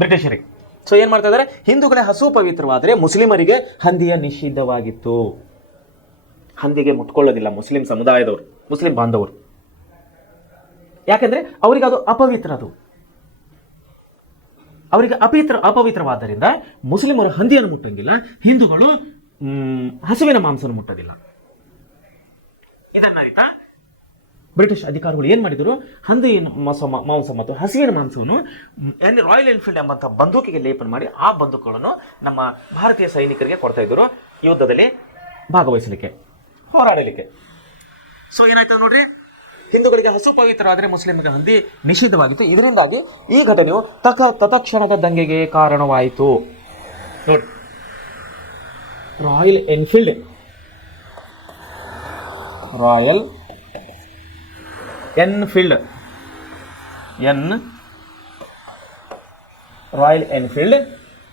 ಬ್ರಿಟಿಷರಿಗೆ. ಸೊ ಏನ್ ಮಾಡ್ತಾ ಇದ್ದಾರೆ? ಹಿಂದೂಗಳೇ ಹಸು ಪವಿತ್ರವಾದರೆ ಮುಸ್ಲಿಮರಿಗೆ ಹಂದಿಯ ನಿಷಿದ್ಧವಾಗಿತ್ತು. ಹಂದಿಗೆ ಮುಟ್ಕೊಳ್ಳೋದಿಲ್ಲ ಮುಸ್ಲಿಂ ಸಮುದಾಯದವರು, ಮುಸ್ಲಿಂ ಬಾಂಧವರು. ಯಾಕೆಂದ್ರೆ ಅವರಿಗೆ ಅದು ಅಪವಿತ್ರ. ಅವರಿಗೆ ಅಪವಿತ್ರವಾದ್ದರಿಂದ ಮುಸ್ಲಿಮರು ಹಂದಿಯನ್ನು ಮುಟ್ಟಂಗಿಲ್ಲ, ಹಿಂದೂಗಳು ಹಸುವಿನ ಮಾಂಸವನ್ನು ಮುಟ್ಟೋದಿಲ್ಲ. ಇದನ್ನರಿತ ಬ್ರಿಟಿಷ್ ಅಧಿಕಾರಿಗಳು ಏನ್ ಮಾಡಿದ್ರು? ಹಂದಿ ಮಾಂಸ ಮತ್ತು ಹಸುವಿನ ಮಾಂಸವನ್ನು ರಾಯಲ್ ಎನ್ಫೀಲ್ಡ್ ಎಂಬಂತ ಬಂದೂಕಿಗೆ ಲೇಪನ ಮಾಡಿ ಆ ಬಂದೂಕುಗಳನ್ನು ನಮ್ಮ ಭಾರತೀಯ ಸೈನಿಕರಿಗೆ ಕೊಡ್ತಾ ಇದ್ರು ಯುದ್ಧದಲ್ಲಿ ಭಾಗವಹಿಸಲಿಕ್ಕೆ, ಹೋರಾಡಲಿಕ್ಕೆ. ಸೊ ಏನಾಯ್ತದ ನೋಡ್ರಿ, ಹಿಂದೂಗಳಿಗೆ ಹಸು ಪವಿತ್ರ ಆದರೆ ಮುಸ್ಲಿಂಗೆ ಹಂದಿ ನಿಷಿದ್ಧವಾಗಿತ್ತು. ಇದರಿಂದಾಗಿ ಈ ಘಟನೆಯು ತತ್ಕ್ಷಣದ ದಂಗೆಗೆ ಕಾರಣವಾಯಿತು. ನೋಡಿ, ರಾಯಲ್ ಎನ್ಫೀಲ್ಡ್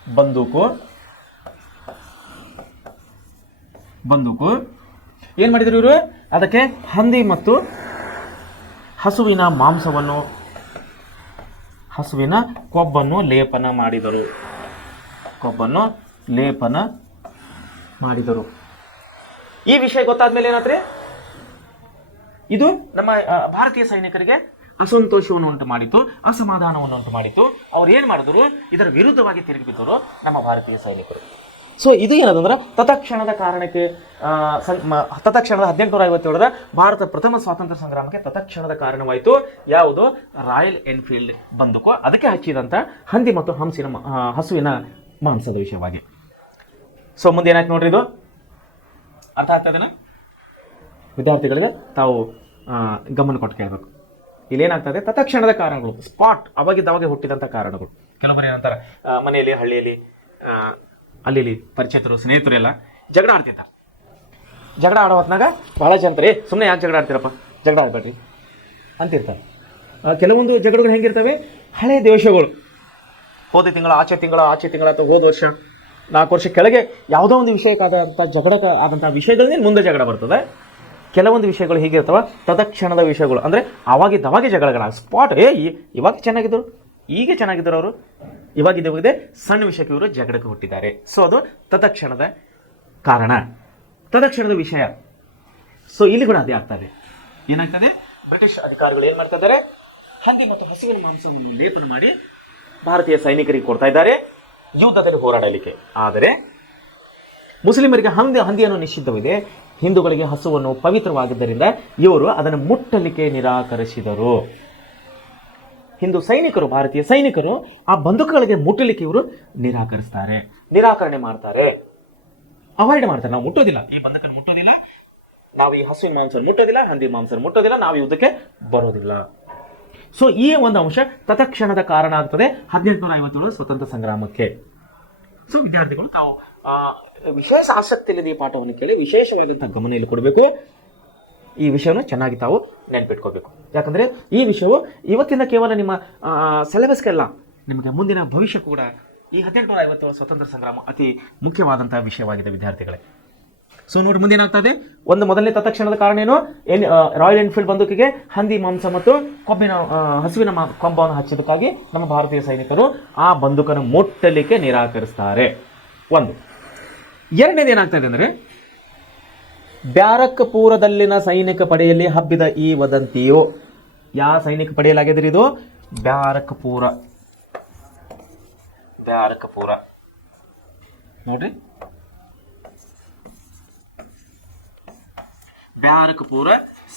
ಬಂದೂಕು ಏನ್ ಮಾಡಿದ್ರು ಇವರು? ಅದಕ್ಕೆ ಹಂದಿ ಮತ್ತು ಹಸುವಿನ ಕೊಬ್ಬನ್ನು ಲೇಪನ ಮಾಡಿದರು. ಈ ವಿಷಯ ಗೊತ್ತಾದ್ಮೇಲೆ ಏನಾದ್ರೆ ಇದು ನಮ್ಮ ಭಾರತೀಯ ಸೈನಿಕರಿಗೆ ಅಸಂತೋಷವನ್ನು ಉಂಟು ಮಾಡಿತು, ಅಸಮಾಧಾನವನ್ನು ಉಂಟು ಮಾಡಿತು. ಅವ್ರು ಏನ್ ಮಾಡಿದ್ರು? ಇದರ ವಿರುದ್ಧವಾಗಿ ತಿರುಗಿ ಬಿದ್ದರು ನಮ್ಮ ಭಾರತೀಯ ಸೈನಿಕರು. ಸೊ ಇದು ಏನದಂದ್ರೆ ತತ್ಕ್ಷಣದ 1857ರ ಭಾರತ ಪ್ರಥಮ ಸ್ವಾತಂತ್ರ್ಯ ಸಂಗ್ರಾಮಕ್ಕೆ ತತ್ಕ್ಷಣದ ಕಾರಣವಾಯಿತು. ಯಾವುದು? ರಾಯಲ್ ಎನ್ಫೀಲ್ಡ್ ಬಂದೂಕು, ಅದಕ್ಕೆ ಹಚ್ಚಿದಂತ ಹಂದಿ ಮತ್ತು ಹಸುವಿನ ಮಾಂಸದ ವಿಷಯವಾಗಿ. ಸೊ ಮುಂದೆ ಏನಾಯ್ತು ನೋಡ್ರಿ, ಇದು ಅರ್ಥ ಆಗ್ತದನ ವಿದ್ಯಾರ್ಥಿಗಳಿಗೆ? ತಾವು ಗಮನ ಕೊಟ್ಟು ಕೇಳಬೇಕು. ಇಲ್ಲೇನಾಗ್ತದೆ, ತತ್ಕ್ಷಣದ ಕಾರಣಗಳು, ಸ್ಪಾಟ್ ಅವಾಗಿದ್ದವಾಗೆ ಹುಟ್ಟಿದಂಥ ಕಾರಣಗಳು. ಕೆಲವೊಬ್ಬರು ಏನಂತಾರೆ, ಮನೆಯಲ್ಲಿ ಹಳ್ಳಿಯಲ್ಲಿ ಅಲ್ಲಿ ಪರಿಚಿತರು ಸ್ನೇಹಿತರು ಎಲ್ಲ ಜಗಳ ಆಡ್ತಿರ್ತಾರೆ. ಜಗಳ ಆಡೋ ಹೊತ್ನಾಗ ಭಾಳ ಜನರು ಸುಮ್ಮನೆ ಯಾಕೆ ಜಗಳ ಆಡ್ತೀರಪ್ಪ, ಜಗಳ ಆಡ್ಬೇಡ್ರಿ ಅಂತಿರ್ತಾರೆ. ಕೆಲವೊಂದು ಜಗಳಗಳು ಹೆಂಗಿರ್ತವೆ, ಹಳೆ ದ್ವೇಷಗಳು, ಹೋದ ತಿಂಗಳ ಆಚೆ ತಿಂಗಳ ಅಥವಾ ಹೋದ ವರ್ಷ 4 ವರ್ಷ ಕೆಳಗೆ ಯಾವುದೋ ಒಂದು ವಿಷಯಕ್ಕಾದಂಥ ಜಗಳಕ್ಕೆ ಆದಂಥ ವಿಷಯಗಳನ್ನೇ ಮುಂದೆ ಜಗಳ ಬರ್ತದೆ. ಕೆಲವೊಂದು ವಿಷಯಗಳು ಹೀಗಿರ್ತವೆ, ತತ್ಕ್ಷಣದ ವಿಷಯಗಳು, ಅಂದರೆ ಅವಾಗಿದ್ದವಾಗೆ ಜಗಳಗಳ ಸ್ಪಾಟ್. ಇವಾಗ ಚೆನ್ನಾಗಿದ್ದರು, ಈಗ ಚೆನ್ನಾಗಿದ್ದರು ಅವರು, ಇವಾಗಿದ್ದೇ ಸಣ್ಣ ವಿಷಯಕ್ಕೆ ಇವರು ಜಗಳಕ್ಕೆ ಹುಟ್ಟಿದ್ದಾರೆ. ಸೊ ಅದು ತತ್ಕ್ಷಣದ ಕಾರಣ, ತತ್ಕ್ಷಣದ ವಿಷಯ. ಸೊ ಇಲ್ಲಿ ಕೂಡ ಅದೇ ಆಗ್ತದೆ. ಏನಾಗ್ತದೆ, ಬ್ರಿಟಿಷ್ ಅಧಿಕಾರಿಗಳು ಏನು ಮಾಡ್ತಾ ಇದ್ದಾರೆ, ಹಂದಿ ಮತ್ತು ಹಸುವಿನ ಮಾಂಸವನ್ನು ಲೇಪನ ಮಾಡಿ ಭಾರತೀಯ ಸೈನಿಕರಿಗೆ ಕೊಡ್ತಾ ಇದ್ದಾರೆ ಯುದ್ಧದಲ್ಲಿ ಹೋರಾಡಲಿಕ್ಕೆ. ಆದರೆ ಮುಸ್ಲಿಮರಿಗೆ ಹಂದಿಯನ್ನು ನಿಷಿದ್ಧವಿದೆ, ಹಿಂದೂಗಳಿಗೆ ಹಸುವನ್ನು ಪವಿತ್ರವಾಗಿದ್ದರಿಂದ ಇವರು ಅದನ್ನು ಮುಟ್ಟಲಿಕ್ಕೆ ನಿರಾಕರಿಸಿದರು. ಹಿಂದೂ ಸೈನಿಕರು, ಭಾರತೀಯ ಸೈನಿಕರು ಆ ಬಂದೂಕುಗಳಿಗೆ ಮುಟ್ಟಲಿಕ್ಕೆ ಇವರು ನಿರಾಕರಣೆ ಮಾಡ್ತಾರೆ, ಅವಾಯ್ಡ್ ಮಾಡ್ತಾರೆ. ನಾವು ಮುಟ್ಟೋದಿಲ್ಲ, ಈ ಬಂದೂಕನ್ನು ಮುಟ್ಟೋದಿಲ್ಲ, ನಾವು ಈ ಹಸುವಿನ ಮಾಂಸವನ್ನು ಮುಟ್ಟೋದಿಲ್ಲ, ಹಂದಿ ಮಾಂಸವನ್ನು ಮುಟ್ಟೋದಿಲ್ಲ, ನಾವು ಯುದ್ಧಕ್ಕೆ ಬರೋದಿಲ್ಲ. ಸೊ ಈ ಒಂದು ಅಂಶ ತತ್ಕ್ಷಣದ ಕಾರಣ ಆಗ್ತದೆ 1857 ಸ್ವತಂತ್ರ ಸಂಗ್ರಾಮಕ್ಕೆ. ಸೊ ವಿದ್ಯಾರ್ಥಿಗಳು ತಾವು ವಿಶೇಷ ಆಸಕ್ತಿ ಇಲ್ಲದೆ ಈ ಪಾಠವನ್ನು ಕೇಳಿ ವಿಶೇಷವಾದಂತಹ ಗಮನ ಇಲ್ಲಿ ಕೊಡಬೇಕು. ಈ ವಿಷಯವನ್ನು ಚೆನ್ನಾಗಿ ತಾವು ನೆನ್ಪಿಟ್ಕೋಬೇಕು. ಯಾಕಂದ್ರೆ ಈ ವಿಷಯವು ಇವತ್ತಿನ ಕೇವಲ ನಿಮ್ಮ ಸಿಲೆಬಸ್ಗೆಲ್ಲ, ನಿಮಗೆ ಮುಂದಿನ ಭವಿಷ್ಯ ಕೂಡ ಈ 1850 ಸ್ವತಂತ್ರ ಸಂಗ್ರಾಮ ಅತಿ ಮುಖ್ಯವಾದಂತಹ ವಿಷಯವಾಗಿದೆ ವಿದ್ಯಾರ್ಥಿಗಳೇ. ಸೊ ನೋಡಿ ಮುಂದೇನಾಗ್ತದೆ, ಮೊದಲನೇ ತತ್ಕ್ಷಣದ ಕಾರಣ ಏನು, ರಾಯಲ್ ಎನ್ಫೀಲ್ಡ್ ಬಂದೂಕಿಗೆ ಹಂದಿ ಮಾಂಸ ಮತ್ತು ಹಸುವಿನ ಕೊಂಬವನ್ನು ಹಚ್ಚೋದಕ್ಕಾಗಿ ನಮ್ಮ ಭಾರತೀಯ ಸೈನಿಕರು ಆ ಬಂದೂಕನ್ನು ಮುಟ್ಟಲಿಕ್ಕೆ ನಿರಾಕರಿಸ್ತಾರೆ. ಒಂದು. ಎರಡನೇದು ಏನಾಗ್ತದೆ ಅಂದರೆ, ಬ್ಯಾರಕ್ಪೂರದಲ್ಲಿನ ಸೈನಿಕ ಪಡೆಯಲ್ಲಿ ಹಬ್ಬಿದ ಈ ವದಂತಿಯು, ಯಾವ ಸೈನಿಕ ಪಡೆಯಲಾಗಿದ್ರಿ ಇದು, ಬ್ಯಾರಕ್ಪೂರ ನೋಡ್ರಿ, ಬ್ಯಾರಕ್ಪೂರ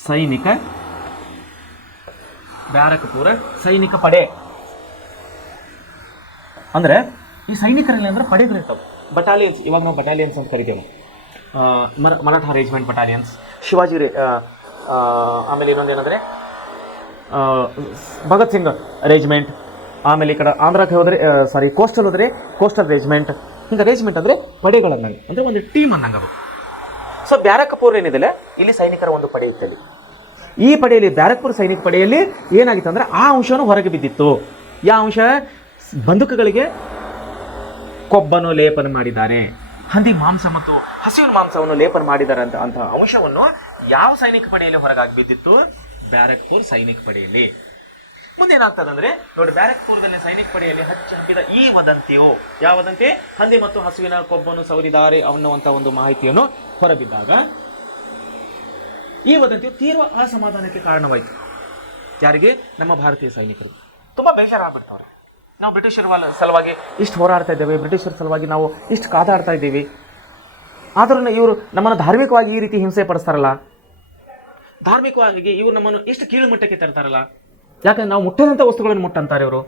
ಸೈನಿಕ ಪಡೆ ಅಂದ್ರೆ ಈ ಸೈನಿಕರಲ್ಲಿ ಅಂದ್ರೆ ಪಡೆಗಳಿರ್ತಾವೆ, ಬಟಾಲಿಯನ್ಸ್. ಇವಾಗ ನಾವು ಬಟಾಲಿಯನ್ಸ್ ಅಂತ ಕರಿತೇವೆ. ಮರಾಠ ರೆಜಿಮೆಂಟ್ ಬಟಾಲಿಯನ್ಸ್, ಶಿವಾಜಿ ಆಮೇಲೆ ಇನ್ನೊಂದೇನಂದ್ರೆ ಭಗತ್ ಸಿಂಗ್ ರೆಜಿಮೆಂಟ್, ಆಮೇಲೆ ಈ ಕಡೆ ಆಂಧ್ರಕ್ಕೆ ಹೋದರೆ ಕೋಸ್ಟಲ್ ಹೋದರೆ ಕೋಸ್ಟಲ್ ರೆಜಿಮೆಂಟ್. ಹಿಂಗೆ ರೆಜಿಮೆಂಟ್ ಅಂದರೆ ಪಡೆಗಳನ್ನಂಗೆ, ಅಂದರೆ ಒಂದು ಟೀಮ್ ಅನ್ನಂಗೆ ಅದು. ಸೊ ಬ್ಯಾರಕ್ಪುರ ಏನಿದೆ ಇಲ್ಲಿ ಸೈನಿಕರ ಒಂದು ಪಡೆ ಇತ್ತು. ಈ ಪಡೆಯಲ್ಲಿ ಬ್ಯಾರಕ್ಪುರ ಸೈನಿಕ ಪಡೆಯಲ್ಲಿ ಏನಾಗಿತ್ತು ಅಂದರೆ ಆ ಅಂಶವನ್ನು ಹೊರಗೆ ಬಿದ್ದಿತ್ತು. ಯಾವ ಅಂಶ, ಬಂದೂಕುಗಳಿಗೆ ಕೊಬ್ಬನ್ನು ಲೇಪನ ಮಾಡಿದ್ದಾರೆ, ಹಂದಿ ಮಾಂಸ ಮತ್ತು ಹಸುವಿನ ಮಾಂಸವನ್ನು ಲೇಪನ ಮಾಡಿದ್ದಾರೆ ಅಂತ ಅಂಶವನ್ನು ಯಾವ ಸೈನಿಕ ಪಡೆಯಲ್ಲಿ ಹೊರಗಾಗಿ ಬಿದ್ದಿತ್ತು, ಬ್ಯಾರಕ್ಪುರ ಸೈನಿಕ ಪಡೆಯಲ್ಲಿ. ಮುಂದೆ ಏನಾಗ್ತದೆ ಅಂದ್ರೆ ನೋಡಿ, ಬ್ಯಾರಕ್ಪುರದಲ್ಲಿ ಸೈನಿಕ ಪಡೆಯಲ್ಲಿ ಹಬ್ಬಿದ ಈ ವದಂತಿಯು, ಯಾವ ವದಂತಿ, ಹಂದಿ ಮತ್ತು ಹಸುವಿನ ಕೊಬ್ಬನ್ನು ಸವರಿದ್ದಾರೆ ಅನ್ನುವಂತ ಒಂದು ಮಾಹಿತಿಯನ್ನು ಹೊರಬಿದ್ದಾಗ ಈ ವದಂತಿಯು ತೀವ್ರ ಅಸಮಾಧಾನಕ್ಕೆ ಕಾರಣವಾಯಿತು. ಯಾರಿಗೆ, ನಮ್ಮ ಭಾರತೀಯ ಸೈನಿಕರು ತುಂಬಾ ಬೇಜಾರಾಗ್ಬಿಡ್ತಾವ್ರೆ. ನಾವು ಬ್ರಿಟಿಷರ ಸಲುವಾಗಿ ಇಷ್ಟು ಹೋರಾಡ್ತಾ ಇದ್ದೇವೆ, ಬ್ರಿಟಿಷರ ಸಲುವಾಗಿ ನಾವು ಇಷ್ಟು ಕಾದಾಡ್ತಾ ಇದ್ದೀವಿ, ಆದ್ರೂ ಇವರು ನಮ್ಮನ್ನು ಧಾರ್ಮಿಕವಾಗಿ ಈ ರೀತಿ ಹಿಂಸೆ ಪಡಿಸ್ತಾರಲ್ಲ, ಧಾರ್ಮಿಕವಾಗಿ ಇವರು ನಮ್ಮನ್ನು ಇಷ್ಟು ಕೀಳು ಮಟ್ಟಕ್ಕೆ ತರ್ತಾರಲ್ಲ, ಯಾಕಂದ್ರೆ ನಾವು ಮುಟ್ಟದಂಥ ವಸ್ತುಗಳನ್ನು ಮುಟ್ಟಂತಾರೆ ಇವರು.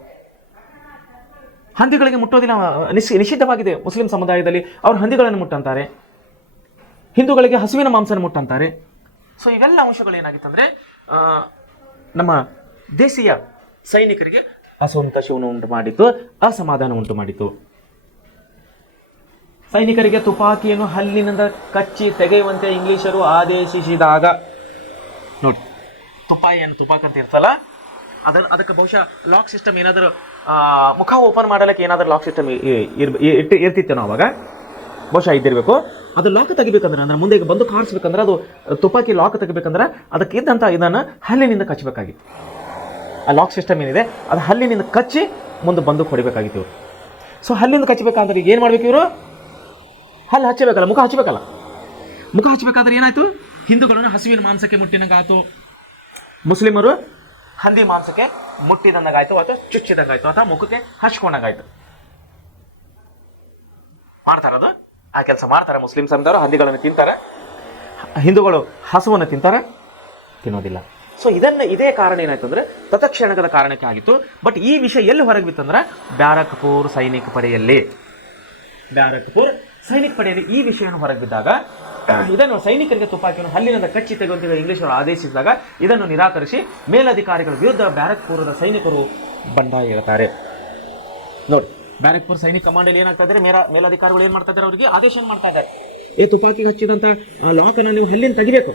ಹಂದಿಗಳಿಗೆ ಮುಟ್ಟೋದಿಲ್ಲ, ನಿಷಿದ್ಧವಾಗಿದೆ ಮುಸ್ಲಿಂ ಸಮುದಾಯದಲ್ಲಿ. ಅವರು ಹಂದಿಗಳನ್ನು ಮುಟ್ಟಂತಾರೆ, ಹಿಂದೂಗಳಿಗೆ ಹಸುವಿನ ಮಾಂಸನ ಮುಟ್ಟಂತಾರೆ. ಸೊ ಇವೆಲ್ಲ ಅಂಶಗಳು ಏನಾಗಿತ್ತಂದ್ರೆ ನಮ್ಮ ದೇಶೀಯ ಸೈನಿಕರಿಗೆ ಅಸಂತೋಷವನ್ನು ಉಂಟು ಮಾಡಿತು, ಅಸಮಾಧಾನ ಉಂಟು ಮಾಡಿತು. ಸೈನಿಕರಿಗೆ ತುಪಾಕಿಯನ್ನು ಹಲ್ಲಿನಿಂದ ಕಚ್ಚಿ ತೆಗೆಯುವಂತೆ ಇಂಗ್ಲಿಷರು ಆದೇಶಿಸಿದಾಗ, ನೋಡಿ ತುಪಾಕಿ ಅಂತ ಇರ್ತಲ್ಲ, ಅದಕ್ಕೆ ಬಹುಶಃ ಲಾಕ್ ಸಿಸ್ಟಮ್ ಏನಾದರೂ ಮುಖ ಓಪನ್ ಮಾಡಲಿಕ್ಕೆ ಏನಾದರೂ ಲಾಕ್ ಸಿಸ್ಟಮ್ ಇರ್ತಿತ್ತು ನಾವು ಅವಾಗ, ಬಹುಶಃ ಇದ್ದಿರಬೇಕು. ಅದು ಲಾಕ್ ತೆಗಿಬೇಕಂದ್ರೆ, ಅಂದ್ರೆ ಮುಂದೆ ಬಂದು ಕಾಣಿಸ್ಬೇಕಂದ್ರೆ, ಅದು ತುಪಾಕಿ ಲಾಕ್ ತೆಗಿಬೇಕಂದ್ರೆ ಅದಕ್ಕೆ ಇದ್ದಂಥ ಇದನ್ನು ಹಲ್ಲಿನಿಂದ ಕಚ್ಚಬೇಕಾಗಿತ್ತು. ಆ ಲಾಕ್ ಸಿಸ್ಟಮ್ ಏನಿದೆ ಅದು ಹಲ್ಲಿನಿಂದ ಕಚ್ಚಿ ಮುಂದೆ ಬಂದು ಹೊಡಿಬೇಕಾಗಿತ್ತು ಇವರು. ಸೊ ಹಲ್ಲಿಂದ ಕಚ್ಚಬೇಕಂದ್ರೆ ಈಗ ಏನು ಮಾಡ್ಬೇಕು ಇವರು, ಹಲ್ಲು ಹಚ್ಚಬೇಕಲ್ಲ, ಮುಖ ಹಚ್ಚಬೇಕಲ್ಲ. ಮುಖ ಹಚ್ಚಬೇಕಾದ್ರೆ ಏನಾಯ್ತು, ಹಿಂದೂಗಳನ್ನು ಹಸುವಿನ ಮಾಂಸಕ್ಕೆ ಮುಟ್ಟಿನಂಗಾಯ್ತು, ಮುಸ್ಲಿಮರು ಹಂದಿ ಮಾಂಸಕ್ಕೆ ಮುಟ್ಟಿದಂಗಾಯ್ತು, ಅಥವಾ ಚುಚ್ಚಿದಂಗಾಯ್ತು, ಅಥವಾ ಮುಖಕ್ಕೆ ಹಚ್ಕೊಂಡಂಗಾಯ್ತು. ಮಾಡ್ತಾರದು, ಆ ಕೆಲಸ ಮಾಡ್ತಾರೆ ಮುಸ್ಲಿಂ ಸಮುದಾಯರು. ಹಂದಿಗಳನ್ನು ತಿಂತಾರೆ, ಹಿಂದೂಗಳು ಹಸುವನ್ನು ತಿನ್ನೋದಿಲ್ಲ. ಸೊ ಇದೇ ಕಾರಣ ಏನಾಯ್ತು ಅಂದ್ರೆ ತತ್ಕ್ಷಣದ ಕಾರಣಕ್ಕೆ ಆಗಿತ್ತು. ಬಟ್ ಈ ವಿಷಯ ಎಲ್ಲಿ ಹೊರಗೆ ಬಿತ್ತಂದ್ರೆ ಬ್ಯಾರಕ್ಪುರ ಸೈನಿಕ ಪಡೆಯಲ್ಲಿ ಈ ವಿಷಯವನ್ನು ಹೊರಗೆ ಬಿದ್ದಾಗ ಇದನ್ನು ಸೈನಿಕರಿಗೆ ತುಪಾಕಿಯನ್ನು ಹಲ್ಲಿನಿಂದ ಕಚ್ಚಿ ತೆಗೆಯುವಂತೆ ಇಂಗ್ಲಿಷರು ಆದೇಶಿಸಿದಾಗ ಇದನ್ನು ನಿರಾಕರಿಸಿ ಮೇಲಧಿಕಾರಿಗಳ ವಿರುದ್ಧ ಬ್ಯಾರಕ್ಪುರದ ಸೈನಿಕರು ಬಂಡಾಯ ಹೇಳ್ತಾರೆ. ನೋಡಿ, ಬ್ಯಾರಕ್ಪುರ್ ಸೈನಿಕ ಕಮಾಂಡಲ್ಲಿ ಏನಾಗ್ತಾ ಇದ್ದಾರೆ, ಮೇಲಧಿಕಾರಿಗಳು ಏನ್ ಮಾಡ್ತಾ ಇದ್ದಾರೆ, ಅವರಿಗೆ ಆದೇಶ ಮಾಡ್ತಾ ಇದ್ದಾರೆ, ಈ ತುಪಾಕಿಗೆ ಹಚ್ಚಿದಂತ ಲಾಕನ್ನು ನೀವು ಹಲ್ಲಿನ ತೆಗಿಬೇಕು,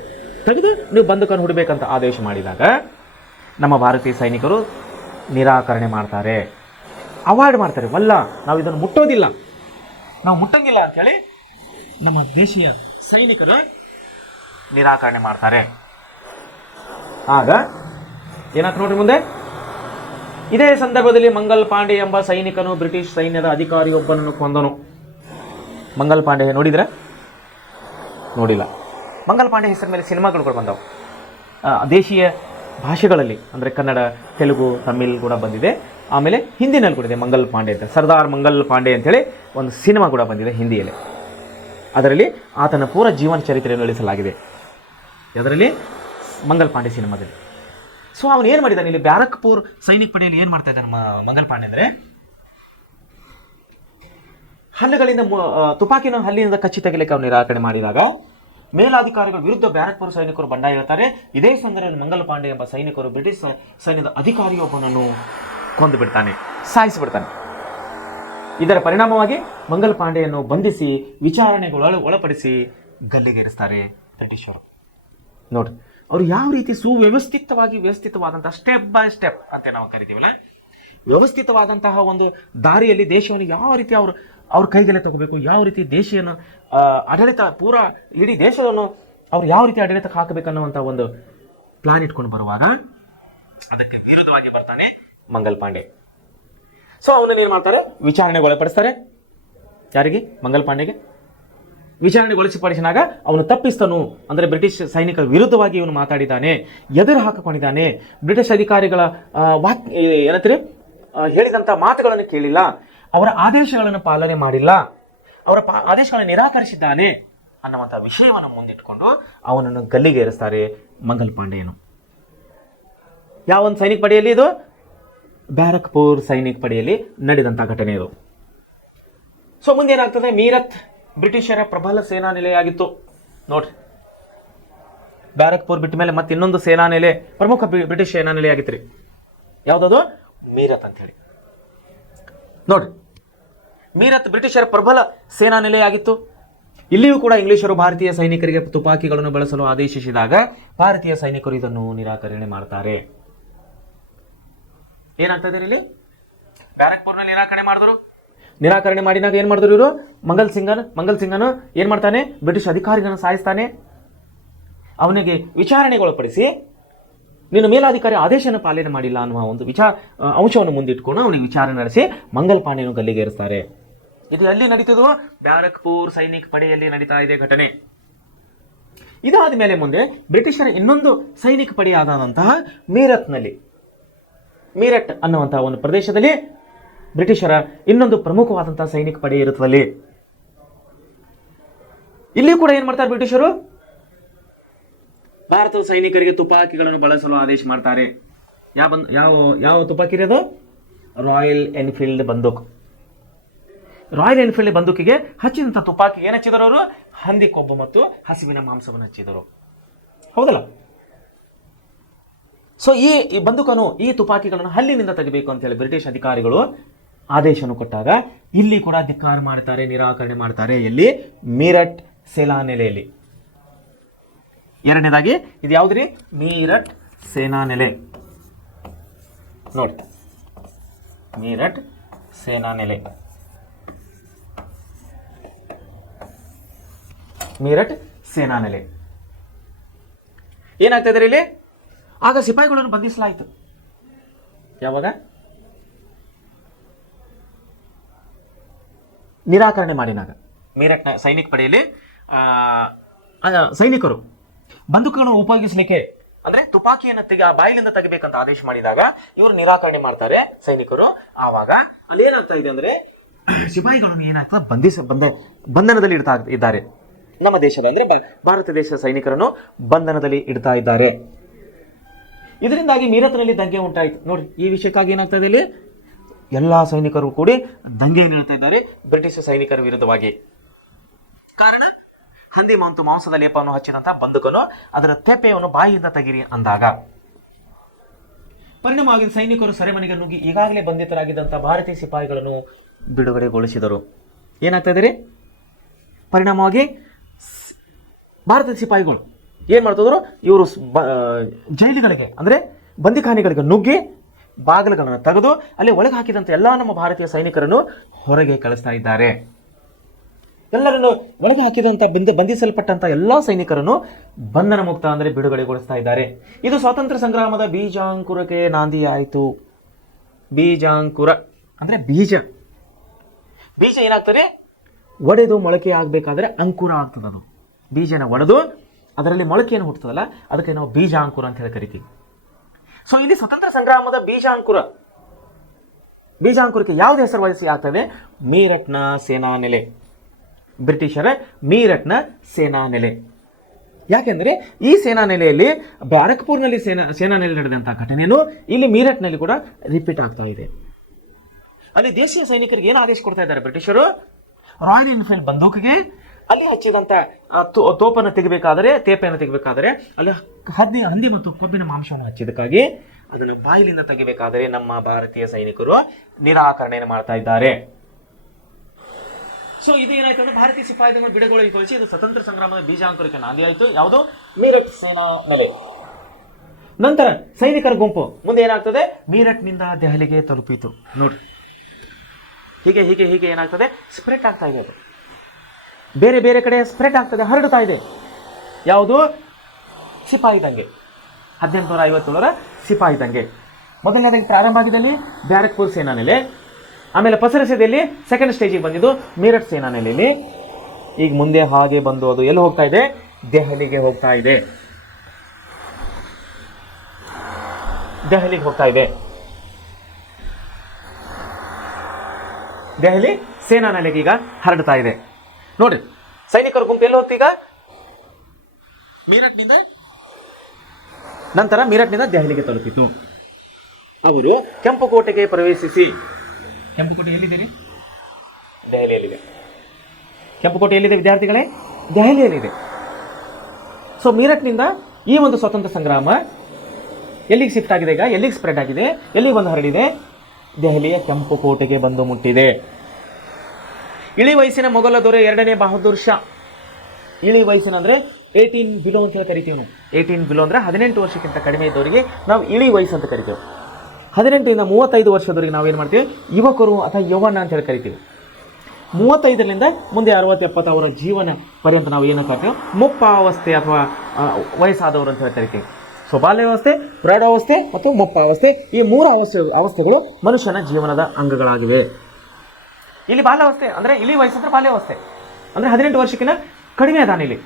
ತೆಗೆದು ನೀವು ಬಂದೂಕನ್ನು ಹುಡಬೇಕಂತ ಆದೇಶ ಮಾಡಿದಾಗ ನಮ್ಮ ಭಾರತೀಯ ಸೈನಿಕರು ನಿರಾಕರಣೆ ಮಾಡ್ತಾರೆ, ಅವಾಯ್ಡ್ ಮಾಡ್ತಾರೆ. ವಲ್ಲ, ನಾವು ಇದನ್ನು ಮುಟ್ಟೋದಿಲ್ಲ, ನಾವು ಮುಟ್ಟಂಗಿಲ್ಲ ಅಂತೇಳಿ ನಮ್ಮ ದೇಶೀಯ ಸೈನಿಕರು ನಿರಾಕರಣೆ ಮಾಡ್ತಾರೆ. ಆಗ ಏನಾಗ್ತದೆ ನೋಡ್ರಿ ಮುಂದೆ. ಇದೇ ಸಂದರ್ಭದಲ್ಲಿ ಮಂಗಲ್ ಪಾಂಡೆ ಎಂಬ ಸೈನಿಕನು ಬ್ರಿಟಿಷ್ ಸೈನ್ಯದ ಅಧಿಕಾರಿಯೊಬ್ಬನನ್ನು ಕೊಂದನು. ಮಂಗಲ್ ಪಾಂಡೆ ನೋಡಿದ್ರೆ? ನೋಡಿಲ್ಲ. ಮಂಗಲ್ ಪಾಂಡೆ ಹೆಸರ ಮೇಲೆ ಸಿನಿಮಾಗಳು ಬಂದವು ದೇಶೀಯ ಭಾಷೆಗಳಲ್ಲಿ, ಅಂದರೆ ಕನ್ನಡ, ತೆಲುಗು, ತಮಿಳ್ ಕೂಡ ಬಂದಿದೆ. ಆಮೇಲೆ ಹಿಂದಿನಲ್ಲಿ ಕೂಡ ಇದೆ ಮಂಗಲ್ ಪಾಂಡೆ ಅಂತ, ಸರ್ದಾರ್ ಮಂಗಲ್ ಪಾಂಡೆ ಅಂತೇಳಿ ಒಂದು ಸಿನಿಮಾ ಕೂಡ ಬಂದಿದೆ ಹಿಂದಿಯಲ್ಲಿ. ಅದರಲ್ಲಿ ಆತನ ಪೂರ ಜೀವನ ಚರಿತ್ರೆಯನ್ನು ಇಳಿಸಲಾಗಿದೆ, ಅದರಲ್ಲಿ ಮಂಗಲ್ ಪಾಂಡೆ ಸಿನಿಮಾದಲ್ಲಿ. ಸೊ ಅವನು ಏನು ಮಾಡಿದ್ದಾನೆ ಇಲ್ಲಿ ಬ್ಯಾರಕ್ಪುರ್ ಸೈನಿಕ ಪಡೆಯಲ್ಲಿ ಏನು ಮಾಡ್ತಾ ಇದ್ದಾನೆ ಮಂಗಲ್ ಪಾಂಡೆ ಅಂದರೆ, ಹಲ್ಲುಗಳಿಂದ ತುಪಾಕಿನ ಹಲ್ಲಿನಿಂದ ಕಚ್ಚಿ ತೆಗಿಲಿಕ್ಕೆ ಅವನು ನಿರಾಕರಣೆ ಮಾಡಿದಾಗ ಮೇಲಾಧಿಕಾರಿಗಳ ವಿರುದ್ಧ ಬ್ಯಾರಕ್ಪುರ್ ಸೈನಿಕರು ಬಂಡಾಯ ಹೇಳ್ತಾರೆ. ಇದೇ ಸಂದರ್ಭದಲ್ಲಿ ಮಂಗಲ್ ಪಾಂಡೆ ಎಂಬ ಸೈನಿಕರು ಬ್ರಿಟಿಷ್ ಸೈನ್ಯದ ಅಧಿಕಾರಿಯೊಬ್ಬನನ್ನು ಕೊಂದು ಬಿಡ್ತಾನೆ, ಸಾಯಿಸಿಬಿಡ್ತಾನೆ. ಇದರ ಪರಿಣಾಮವಾಗಿ ಮಂಗಲ್ ಪಾಂಡೆಯನ್ನು ಬಂಧಿಸಿ ವಿಚಾರಣೆಗಳು ಒಳಪಡಿಸಿ ಗಲ್ಲಿಗೇರಿಸ್ತಾರೆ ಬ್ರಿಟಿಷರು. ನೋಡ್ರಿ, ಅವರು ಯಾವ ರೀತಿ ವ್ಯವಸ್ಥಿತವಾದಂತಹ ಸ್ಟೆಪ್ ಬೈ ಸ್ಟೆಪ್ ಅಂತ ನಾವು ಕರಿತೀವಲ್ಲ, ವ್ಯವಸ್ಥಿತವಾದಂತಹ ಒಂದು ದಾರಿಯಲ್ಲಿ ದೇಶವನ್ನು ಯಾವ ರೀತಿ ಅವ್ರ ಕೈಗೆಲೆ ತಗೋಬೇಕು, ಯಾವ ರೀತಿ ದೇಶವನ್ನು ಆಡಳಿತ ಇಡೀ ದೇಶವನ್ನು ಅವ್ರು ಯಾವ ರೀತಿ ಆಡಳಿತಕ್ಕೆ ಹಾಕಬೇಕನ್ನುವಂಥ ಒಂದು ಪ್ಲಾನ್ ಇಟ್ಕೊಂಡು ಬರುವಾಗ ಅದಕ್ಕೆ ವಿರುದ್ಧವಾಗಿ ಬರ್ತಾನೆ ಮಂಗಲ್ ಪಾಂಡೆ. ಸೊ ಅವನನ್ನು ಏನು ಮಾಡ್ತಾರೆ, ವಿಚಾರಣೆಗೆ ಒಳಪಡಿಸ್ತಾರೆ. ಯಾರಿಗೆ? ಮಂಗಲ್ ಪಾಂಡೆಗೆ. ವಿಚಾರಣೆಗೊಳಿಸಿಪಡಿಸಿದಾಗ ಅವನು ತಪ್ಪಿಸ್ತನು, ಅಂದರೆ ಬ್ರಿಟಿಷ್ ಸೈನಿಕರ ವಿರುದ್ಧವಾಗಿ ಇವನು ಮಾತಾಡಿದ್ದಾನೆ, ಎದುರು ಹಾಕಿಕೊಂಡಿದ್ದಾನೆ, ಬ್ರಿಟಿಷ್ ಅಧಿಕಾರಿಗಳ ಏನಂತೀರಿ ಹೇಳಿದಂಥ ಮಾತುಗಳನ್ನು ಕೇಳಿಲ್ಲ, ಅವರ ಆದೇಶಗಳನ್ನು ಪಾಲನೆ ಮಾಡಿಲ್ಲ, ಅವರ ಆದೇಶಗಳನ್ನು ನಿರಾಕರಿಸಿದ್ದಾನೆ ಅನ್ನುವಂಥ ವಿಷಯವನ್ನು ಮುಂದಿಟ್ಕೊಂಡು ಅವನನ್ನು ಗಲ್ಲಿಗೇರಿಸ್ತಾರೆ ಮಂಗಲ್ ಪಾಂಡೆಯನ್ನು. ಯಾವ ಒಂದು ಸೈನಿಕ ಪಡೆಯಲ್ಲಿ ಇದು? ಬ್ಯಾರಕ್ಪುರ್ ಸೈನಿಕ ಪಡೆಯಲ್ಲಿ ನಡೆದಂಥ ಘಟನೆ ಇದು. ಸೊ ಮುಂದೆ ಏನಾಗ್ತದೆ, ಮೀರತ್ ಬ್ರಿಟಿಷರ ಪ್ರಬಲ ಸೇನಾ ನೆಲೆ ಆಗಿತ್ತು. ನೋಡ್ರಿ, ಬ್ಯಾರಕ್ಪುರ್ ಬಿಟ್ಟ ಮೇಲೆ ಮತ್ತೆ ಇನ್ನೊಂದು ಸೇನಾ ನೆಲೆ, ಪ್ರಮುಖ ಬ್ರಿಟಿಷ್ ಸೇನಾ ನೆಲೆ ಆಗಿತ್ರಿ. ಯಾವುದದು? ಮೀರತ್ ಅಂತ ಹೇಳಿ. ನೋಡ್ರಿ, ಮೀರತ್ ಬ್ರಿಟಿಷರ ಪ್ರಬಲ ಸೇನಾ ನೆಲೆ ಆಗಿತ್ತು. ಇಲ್ಲಿಯೂ ಕೂಡ ಇಂಗ್ಲಿಷರು ಭಾರತೀಯ ಸೈನಿಕರಿಗೆ ತುಪಾಕಿಗಳನ್ನು ಬಳಸಲು ಆದೇಶಿಸಿದಾಗ ಭಾರತೀಯ ಸೈನಿಕರು ಇದನ್ನು ನಿರಾಕರಣೆ ಮಾಡ್ತಾರೆ. ಏನಾಗ್ತದೆ ಇಲ್ಲಿ? ಬ್ಯಾರಕ್ಪುರ್ನ ನಿರಾಕರಣೆ ಮಾಡಿದಾಗ ಏನ್ ಮಾಡಿದ್ರು ಇವರು? ಮಂಗಲ್ ಸಿಂಗನು ಏನ್ ಮಾಡ್ತಾನೆ, ಬ್ರಿಟಿಷ್ ಅಧಿಕಾರಿಗಳನ್ನು ಸಾಯಿಸ್ತಾನೆ. ಅವನಿಗೆ ವಿಚಾರಣೆಗೊಳಪಡಿಸಿ ನೀನು ಮೇಲಾಧಿಕಾರಿ ಆದೇಶನ ಪಾಲನೆ ಮಾಡಿಲ್ಲ ಅನ್ನುವ ಒಂದು ಅಂಶವನ್ನು ಮುಂದಿಟ್ಕೊಂಡು ಅವನಿಗೆ ವಿಚಾರಣೆ ನಡೆಸಿ ಮಂಗಲ್ ಪಾಂಡೆಯನ್ನು ಗಲ್ಲಿಗೇರಿಸ್ತಾರೆ. ಇದು ಎಲ್ಲಿ ನಡೀತದೋ? ಬ್ಯಾರಕ್ಪುರ್ ಸೈನಿಕ ಪಡೆಯಲ್ಲಿ ನಡೀತಾ ಇದೆ ಘಟನೆ. ಇದಾದ ಮೇಲೆ ಮುಂದೆ ಬ್ರಿಟಿಷರ ಇನ್ನೊಂದು ಸೈನಿಕ ಪಡೆಯಾದಂತಹ ಮೀರಟ್ ಅನ್ನುವಂತಹ ಒಂದು ಪ್ರದೇಶದಲ್ಲಿ ಬ್ರಿಟಿಷರ ಇನ್ನೊಂದು ಪ್ರಮುಖವಾದಂತಹ ಸೈನಿಕ ಪಡೆ ಇರುತ್ತಲ್ಲಿ. ಇಲ್ಲಿ ಕೂಡ ಏನ್ ಮಾಡ್ತಾರೆ ಬ್ರಿಟಿಷರು? ಭಾರತದ ಸೈನಿಕರಿಗೆ ತುಪಾಕಿಗಳನ್ನು ಬಳಸಲು ಆದೇಶ ಮಾಡ್ತಾರೆ. ಯಾವ ತುಪಾಕಿ ಅದು? ರಾಯಲ್ ಎನ್ಫೀಲ್ಡ್ ಬಂದೂಕು. ರಾಯಲ್ ಎನ್ಫೀಲ್ಡ್ ಬಂದೂಕಿಗೆ ಹಚ್ಚಿದಂಥ ತುಪಾಕಿಗೆ ಏನು ಹಚ್ಚಿದರು ಅವರು? ಹಂದಿ ಕೊಬ್ಬು ಮತ್ತು ಹಸಿವಿನ ಮಾಂಸವನ್ನು ಹಚ್ಚಿದರು. ಹೌದಲ್ಲ? ಸೊ ಈ ಬಂದೂಕನ್ನು, ಈ ತುಪಾಕಿಗಳನ್ನು ಹಲ್ಲಿನಿಂದ ತೆಗಿಬೇಕು ಅಂತ ಹೇಳಿ ಬ್ರಿಟಿಷ್ ಅಧಿಕಾರಿಗಳು ಆದೇಶವನ್ನು ಕೊಟ್ಟಾಗ ಇಲ್ಲಿ ಕೂಡ ಧಿಕ್ಕಾರ ಮಾಡ್ತಾರೆ, ನಿರಾಕರಣೆ ಮಾಡ್ತಾರೆ. ಎಲ್ಲಿ? ಮೀರಟ್ ಸೇನಾ ನೆಲೆಯಲ್ಲಿ. ಎರಡನೇದಾಗಿ ಇದು ಯಾವ್ದ್ರಿ? ಮೀರಟ್ ಸೇನಾ ನೆಲೆ. ನೋಡಿ, ಮೀರಟ್ ಸೇನಾ ನೆಲೆ. ಮೀರಟ್ ಸೇನಾ ನೆಲೆ ಏನಾಗ್ತಾ ಇದ್ದಾರೆ ಇಲ್ಲಿ? ಆಗ ಸಿಪಾಯಿಗಳನ್ನು ಬಂಧಿಸಲಾಯಿತು. ಯಾವಾಗ? ನಿರಾಕರಣೆ ಮಾಡಿನಾಗ. ಮೀರಟ್ನ ಸೈನಿಕ ಪಡೆಯಲ್ಲಿ ಸೈನಿಕರು ಬಂದೂಕಗಳನ್ನು ಉಪಯೋಗಿಸಲಿಕ್ಕೆ, ಅಂದ್ರೆ ತುಪಾಕಿಯನ್ನು ಬಾಯಿಲಿಂದ ತೆಗಿಬೇಕಂತ ಆದೇಶ ಮಾಡಿದಾಗ ಇವರು ನಿರಾಕರಣೆ ಮಾಡ್ತಾರೆ ಸೈನಿಕರು. ಆವಾಗ ಅಲ್ಲಿ ಏನಾಗ್ತಾ ಇದೆ ಅಂದ್ರೆ ಸಿಪಾಯಿಗಳನ್ನು ಏನಾಗ್ತದೆ ಬಂಧನದಲ್ಲಿ ಇಡ್ತಾ ಇದ್ದಾರೆ. ನಮ್ಮ ದೇಶದ ಅಂದ್ರೆ ಭಾರತ ದೇಶದ ಸೈನಿಕರನ್ನು ಬಂಧನದಲ್ಲಿ ಇಡ್ತಾ ಇದ್ದಾರೆ. ಇದರಿಂದಾಗಿ ಮೀರತ್ನಲ್ಲಿ ದಂಗೆ ಉಂಟಾಯಿತು. ನೋಡಿ, ಈ ವಿಷಯಕ್ಕಾಗಿ ಏನಾಗ್ತಾ ಇದೆ ಇಲ್ಲಿ? ಎಲ್ಲಾ ಸೈನಿಕರು ಕೂಡಿ ದಂಗೆಯನ್ನು ಹೇಳ್ತಾ ಇದ್ದಾರೆ ಬ್ರಿಟಿಷ್ ಸೈನಿಕರ ವಿರುದ್ಧವಾಗಿ. ಕಾರಣ ಹಂದಿ ಮತ್ತು ಮಾಂಸದ ಲೇಪವನ್ನು ಹಚ್ಚಿದಂತಹ ಬಂದೂಕನ್ನು ಅದರ ತೆಪ್ಪೆಯನ್ನು ಬಾಯಿಯಿಂದ ತೆಗಿರಿ ಅಂದಾಗ ಪರಿಣಾಮವಾಗಿ ಸೈನಿಕರು ಸೆರೆಮನೆಗೆ ನುಗ್ಗಿ ಈಗಾಗಲೇ ಬಂಧಿತರಾಗಿದ್ದಂತಹ ಭಾರತೀಯ ಸಿಪಾಯಿಗಳನ್ನು ಬಿಡುಗಡೆಗೊಳಿಸಿದರು. ಏನಾಗ್ತಾ ಇದೆ ರೀ? ಪರಿಣಾಮವಾಗಿ ಭಾರತದ ಸಿಪಾಯಿಗಳು ಏನು ಮಾಡ್ತಿದ್ರು, ಇವರು ಜೈಲಿಗಳಿಗೆ ಅಂದರೆ ಬಂದಿಖಾನೆಗಳಿಗೆ ನುಗ್ಗಿ ಬಾಗಿಲುಗಳನ್ನು ತೆಗೆದು ಅಲ್ಲಿ ಒಳಗೆ ಹಾಕಿದಂಥ ಎಲ್ಲ ನಮ್ಮ ಭಾರತೀಯ ಸೈನಿಕರನ್ನು ಹೊರಗೆ ಕಳಿಸ್ತಾ ಇದ್ದಾರೆ. ಎಲ್ಲರನ್ನು ಒಳಗೆ ಹಾಕಿದಂಥ ಬಂಧಿಸಲ್ಪಟ್ಟಂಥ ಎಲ್ಲ ಸೈನಿಕರನ್ನು ಬಂಧನ ಮುಕ್ತ ಅಂದರೆ ಬಿಡುಗಡೆಗೊಳಿಸ್ತಾ ಇದ್ದಾರೆ. ಇದು ಸ್ವಾತಂತ್ರ್ಯ ಸಂಗ್ರಾಮದ ಬೀಜಾಂಕುರಕ್ಕೆ ನಾಂದಿಯಾಯಿತು. ಬೀಜಾಂಕುರ ಅಂದರೆ ಬೀಜ. ಬೀಜ ಏನಾಗ್ತದೆ? ಒಡೆದು ಮೊಳಕೆ ಆಗಬೇಕಾದ್ರೆ ಅಂಕುರ ಆಗ್ತದೆ. ಅದು ಬೀಜನ ಒಡೆದು ಅದರಲ್ಲಿ ಮೊಳಕೆಯನ್ನು ಹುಟ್ಟುತ್ತದಲ್ಲ, ಅದಕ್ಕೆ ನಾವು ಬೀಜಾಂಕುರ ಅಂತ ಹೇಳಿ ಕರಿತೀವಿ. ಸೊ ಇಲ್ಲಿ ಸ್ವತಂತ್ರ ಸಂಗ್ರಾಮದ ಬೀಜಾಂಕುರಕ್ಕೆ ಯಾವ್ದು ಹೆಸರು ವಹಿಸಿ ಆಗ್ತದೆ? ಮೀರಟ್ನ ಸೇನಾ ನೆಲೆ. ಬ್ರಿಟಿಷರ ಮೀರಟ್ನ ಸೇನಾ ನೆಲೆ. ಯಾಕೆಂದ್ರೆ ಈ ಸೇನಾ ನೆಲೆಯಲ್ಲಿ ಬ್ಯಾರಕ್ಪುರ್ನಲ್ಲಿ ಸೇನಾ ನೆಲೆ ನಡೆದಂತಹ ಘಟನೆಯನ್ನು ಇಲ್ಲಿ ಮೀರಟ್ನಲ್ಲಿ ಕೂಡ ರಿಪೀಟ್ ಆಗ್ತಾ ಇದೆ. ಅಲ್ಲಿ ದೇಶೀಯ ಸೈನಿಕರಿಗೆ ಏನು ಆದೇಶ ಕೊಡ್ತಾ ಇದ್ದಾರೆ ಬ್ರಿಟಿಷರು? ರಾಯಲ್ ಎನ್ಫೀಲ್ಡ್ ಬಂದೂಕಿಗೆ ಅಲ್ಲಿ ಹಚ್ಚಿದಂತ ತೇಪೆಯನ್ನು ತೆಗಿಬೇಕಾದರೆ ಅಲ್ಲಿ ಹಂದಿ ಮತ್ತು ಕಬ್ಬಿನ ಮಾಂಸವನ್ನು ಹಚ್ಚಿದಕ್ಕಾಗಿ ಅದನ್ನು ಬಾಯಿಲಿಂದ ತೆಗಿಬೇಕಾದರೆ ನಮ್ಮ ಭಾರತೀಯ ಸೈನಿಕರು ನಿರಾಕರಣೆಯನ್ನು ಮಾಡ್ತಾ ಇದ್ದಾರೆ. ಸೊ ಇದು ಏನಾಯ್ತು ಅಂದ್ರೆ ಭಾರತೀಯ ಸಿಪಾಯಿಗಳನ್ನು ಬಿಡುಗಡೆಗೊಳಿಸಿ ಇದು ಸ್ವತಂತ್ರ ಸಂಗ್ರಾಮದ ಬೀಜಾಂಕುರಕ್ಕೆ ನಾಂದಿಯಾಯಿತು. ಯಾವುದು? ಮೀರಟ್ ಸೇನಾ ನೆಲೆ. ನಂತರ ಸೈನಿಕರ ಗುಂಪು ಮುಂದೆ ಏನಾಗ್ತದೆ? ಮೀರಟ್ನಿಂದ ದೆಹಲಿಗೆ ತಲುಪಿತು. ನೋಡ್ರಿ, ಹೀಗೆ ಹೀಗೆ ಹೀಗೆ ಏನಾಗ್ತದೆ? ಸ್ಪ್ರೆಡ್ ಆಗ್ತಾ ಇದೆ. ಅದು ಬೇರೆ ಬೇರೆ ಕಡೆ ಸ್ಪ್ರೆಡ್ ಆಗ್ತದೆ, ಹರಡ್ತಾ ಇದೆ. ಯಾವುದು? ಸಿಪಾಯಿ ದಂಗೆ. 1857ರ ಸಿಪಾಯಿ ದಂಗೆ ಮೊದಲನೇದಾಗಿ ಪ್ರಾರಂಭ ಆಗಿದ್ದಲ್ಲಿ ಬ್ಯಾರಕ್ಪುರ್ ಸೇನಾ ನೆಲೆ, ಆಮೇಲೆ ಪಸರಸೆಯಲ್ಲಿ ಸೆಕೆಂಡ್ ಸ್ಟೇಜಿಗೆ ಬಂದಿದ್ದು ಮೀರಟ್ ಸೇನಾ ನೆಲೆಯಲ್ಲಿ. ಈಗ ಮುಂದೆ ಹಾಗೆ ಬಂದು ಅದು ಎಲ್ಲಿ ಹೋಗ್ತಾ ಇದೆ? ದೆಹಲಿಗೆ ಹೋಗ್ತಾ ಇದೆ. ದೆಹಲಿ ಸೇನಾ ನೆಲೆಗೆ ಈಗ ಹರಡ್ತಾ ಇದೆ. ನೋಡಿ, ಸೈನಿಕರ ಗುಂಪು ಎಲ್ಲಿ ಹೋಗ್ತೀಗ? ಮೀರಟ್ನಿಂದ ದೆಹಲಿಗೆ ತಲುಪಿತು. ಅವರು ಕೆಂಪುಕೋಟೆಗೆ ಪ್ರವೇಶಿಸಿ, ಕೆಂಪುಕೋಟೆ ಎಲ್ಲಿದೆ? ದೆಹಲಿಯಲ್ಲಿದೆ. ಕೆಂಪುಕೋಟೆ ಎಲ್ಲಿದೆ ವಿದ್ಯಾರ್ಥಿಗಳೇ? ದೆಹಲಿಯಲ್ಲಿದೆ. ಸೊ ಮೀರಟ್ನಿಂದ ಈ ಒಂದು ಸ್ವತಂತ್ರ ಸಂಗ್ರಾಮ ಎಲ್ಲಿಗೆ ಶಿಫ್ಟ್ ಆಗಿದೆ? ಈಗ ಎಲ್ಲಿಗೆ ಸ್ಪ್ರೆಡ್ ಆಗಿದೆ? ಎಲ್ಲಿಗೆ ಬಂದು ಹರಡಿದೆ? ದೆಹಲಿಯ ಕೆಂಪುಕೋಟೆಗೆ ಬಂದು ಮುಟ್ಟಿದೆ. ಇಳಿ ವಯಸ್ಸಿನ ಮೊಘಲ ದೊರೆ 2ನೇ ಬಹದ್ದೂರ್ ಶಾ. ಇಳಿ ವಯಸ್ಸಿನ ಅಂದ್ರೆ 18 ಬಿಲೋ ಅಂತ ಹೇಳಿ ಕರಿತೀವಿ ನಾವು. 18 ಬಿಲೋ ಅಂದ್ರೆ 18 ವರ್ಷಕ್ಕಿಂತ ಕಡಿಮೆ ಇದ್ದವರಿಗೆ ನಾವು ಇಳಿ ವಯಸ್ಸು ಅಂತ ಕರಿತೇವೆ. 18 ಇಂದ 35 ವರ್ಷದವರಿಗೆ ನಾವೇನು ಮಾಡ್ತೀವಿ? ಯುವಕರು ಅಥವಾ ಯೌವನ ಅಂತ ಹೇಳಿ ಕರಿತೀವಿ. 35ರಿಂದ ಮುಂದೆ 60-70 ಅವರ ಜೀವನ ಪರ್ಯಂತ ನಾವು ಏನು ಕರಿತೀವಿ? ಮುಪ್ಪಾವಸ್ಥೆ ಅಥವಾ ವಯಸ್ಸಾದವರು ಅಂತ ಹೇಳಿ ಕರಿತೀವಿ. ಸೊ ಬಾಲ್ಯಾವಸ್ಥೆ, ಪ್ರೌಢಾವಸ್ಥೆ ಮತ್ತು ಮುಪ್ಪಾವಸ್ಥೆ, ಈ 3 ಅವಸ್ಥೆಗಳು ಮನುಷ್ಯನ ಜೀವನದ ಅಂಗಗಳಾಗಿವೆ. ಇಲ್ಲಿ ಬಾಲ್ಯಾವಸ್ಥೆ ಅಂದ್ರೆ ಇಳಿ ವಯಸ್ಸು ಅಂದ್ರೆ ಬಾಲ್ಯಾವಸ್ಥೆ ಅಂದ್ರೆ 18 ವರ್ಷಕ್ಕಿಂತ ಕಡಿಮೆ ಅದಾನ ಇಲ್ಲಿ.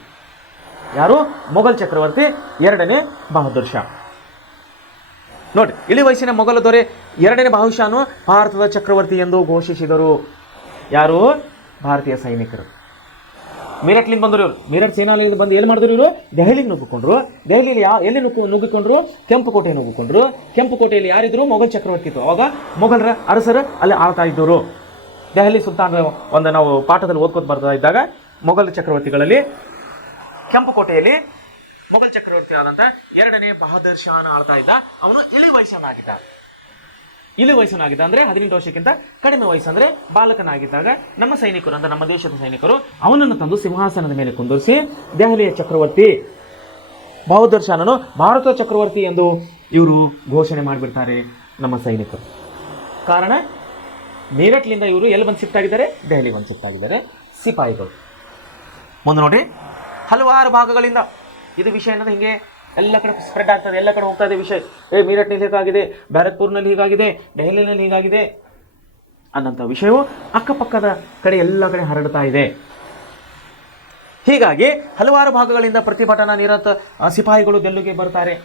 ಯಾರು? ಮೊಘಲ್ ಚಕ್ರವರ್ತಿ 2ನೇ ಬಹದ್ದೂರ್ ಶಾ. ನೋಡಿ, ಇಳಿ ವಯಸ್ಸಿನ ಮೊಘಲ ದೊರೆ 2ನೇ ಬಹದ್ದೂರ್ ಶಾನು ಭಾರತದ ಚಕ್ರವರ್ತಿ ಎಂದು ಘೋಷಿಸಿದರು. ಯಾರು? ಭಾರತೀಯ ಸೈನಿಕರು. ಮೀರಟ್ಲಿಂದ ಬಂದರು ಇವರು. ಮೀರಟ್ ಸೇನಾಲಯದಿಂದ ಬಂದು ಏನು ಮಾಡಿದ್ರು ಇವರು? ದೆಹಲಿಗೆ ನುಗ್ಗಿಕೊಂಡ್ರು. ದೆಹಲಿಯಲ್ಲಿ ಎಲ್ಲಿ ನುಗ್ಗಿಕೊಂಡ್ರು? ಕೆಂಪುಕೋಟೆ ನುಗ್ಗಿಕೊಂಡ್ರು. ಕೆಂಪುಕೋಟೆಯಲ್ಲಿ ಯಾರಿದ್ರು? ಮೊಘಲ್ ಚಕ್ರವರ್ತಿ ಇತ್ತು. ಅವಾಗ ಮೊಘಲರ ಅರಸರು ಅಲ್ಲಿ ಆಳ್ತಾ ಇದ್ದರು. ದೆಹಲಿ ಸುಲ್ತಾನ್ ಒಂದು ನಾವು ಪಾಠದಲ್ಲಿ ಓದ್ಕೊತ ಬರ್ತಾ ಇದ್ದಾಗ ಮೊಘಲ್ ಚಕ್ರವರ್ತಿಗಳಲ್ಲಿ ಕೆಂಪುಕೋಟೆಯಲ್ಲಿ ಮೊಘಲ್ ಚಕ್ರವರ್ತಿ ಆದಂತ 2ನೇ ಬಹದ್ದೂರ್ ಶಾನ ಆಳ್ತಾ ಇದ್ದ. ಅವನು ಇಳಿ ವಯಸ್ಸನಾಗಿದ್ದ ಅಂದ್ರೆ 18 ವರ್ಷಕ್ಕಿಂತ ಕಡಿಮೆ ವಯಸ್ಸಂದ್ರೆ ಬಾಲಕನಾಗಿದ್ದಾಗ ನಮ್ಮ ಸೈನಿಕರು ಅಂದ್ರೆ ನಮ್ಮ ದೇಶದ ಸೈನಿಕರು ಅವನನ್ನು ತಂದು ಸಿಂಹಾಸನದ ಮೇಲೆ ಕುಂದಿರಿಸಿ ದೆಹಲಿಯ ಚಕ್ರವರ್ತಿ ಬಹದ್ದೂರ್ ಶಾನನು ಭಾರತದ ಚಕ್ರವರ್ತಿ ಎಂದು ಇವರು ಘೋಷಣೆ ಮಾಡಿಬಿಡ್ತಾರೆ ನಮ್ಮ ಸೈನಿಕರು. ಕಾರಣ ಮೀರಟ್ಲಿಂದ ಇವರು ಎಲ್ಲಿ ಬಂದು ಶಿಫ್ಟ್ ಆಗಿದ್ದಾರೆ? ದೆಹಲಿ ಬಂದು ಶಿಫ್ಟ್ ಆಗಿದ್ದಾರೆ ಸಿಪಾಯಿಗಳು. ಮುಂದೆ ನೋಡಿ, ಹಲವಾರು ಭಾಗಗಳಿಂದ ಇದು ವಿಷಯ ಅನ್ನೋದು ಹಿಂಗೆ ಎಲ್ಲ ಕಡೆ ಸ್ಪ್ರೆಡ್ ಆಗ್ತದೆ, ಎಲ್ಲ ಕಡೆ ಹೋಗ್ತಾ ಇದೆ ವಿಷಯ. ಮೀರಟ್ನಲ್ಲಿ ಹೀಗಾಗಿದೆ, ಬ್ಯಾರಕ್ಪುರ್ನಲ್ಲಿ ಹೀಗಾಗಿದೆ, ದೆಹಲಿನಲ್ಲಿ ಹೀಗಾಗಿದೆ ಅನ್ನೋಂಥ ವಿಷಯವು ಅಕ್ಕಪಕ್ಕದ ಕಡೆ ಎಲ್ಲ ಕಡೆ ಹರಡ್ತಾ ಇದೆ. ಹೀಗಾಗಿ ಹಲವಾರು ಭಾಗಗಳಿಂದ ಪ್ರತಿಭಟನಾ ನಿರತ ಸಿಪಾಯಿಗಳು ಡೆಲ್ಲಿಗೆ ಬರ್ತಾರೆ.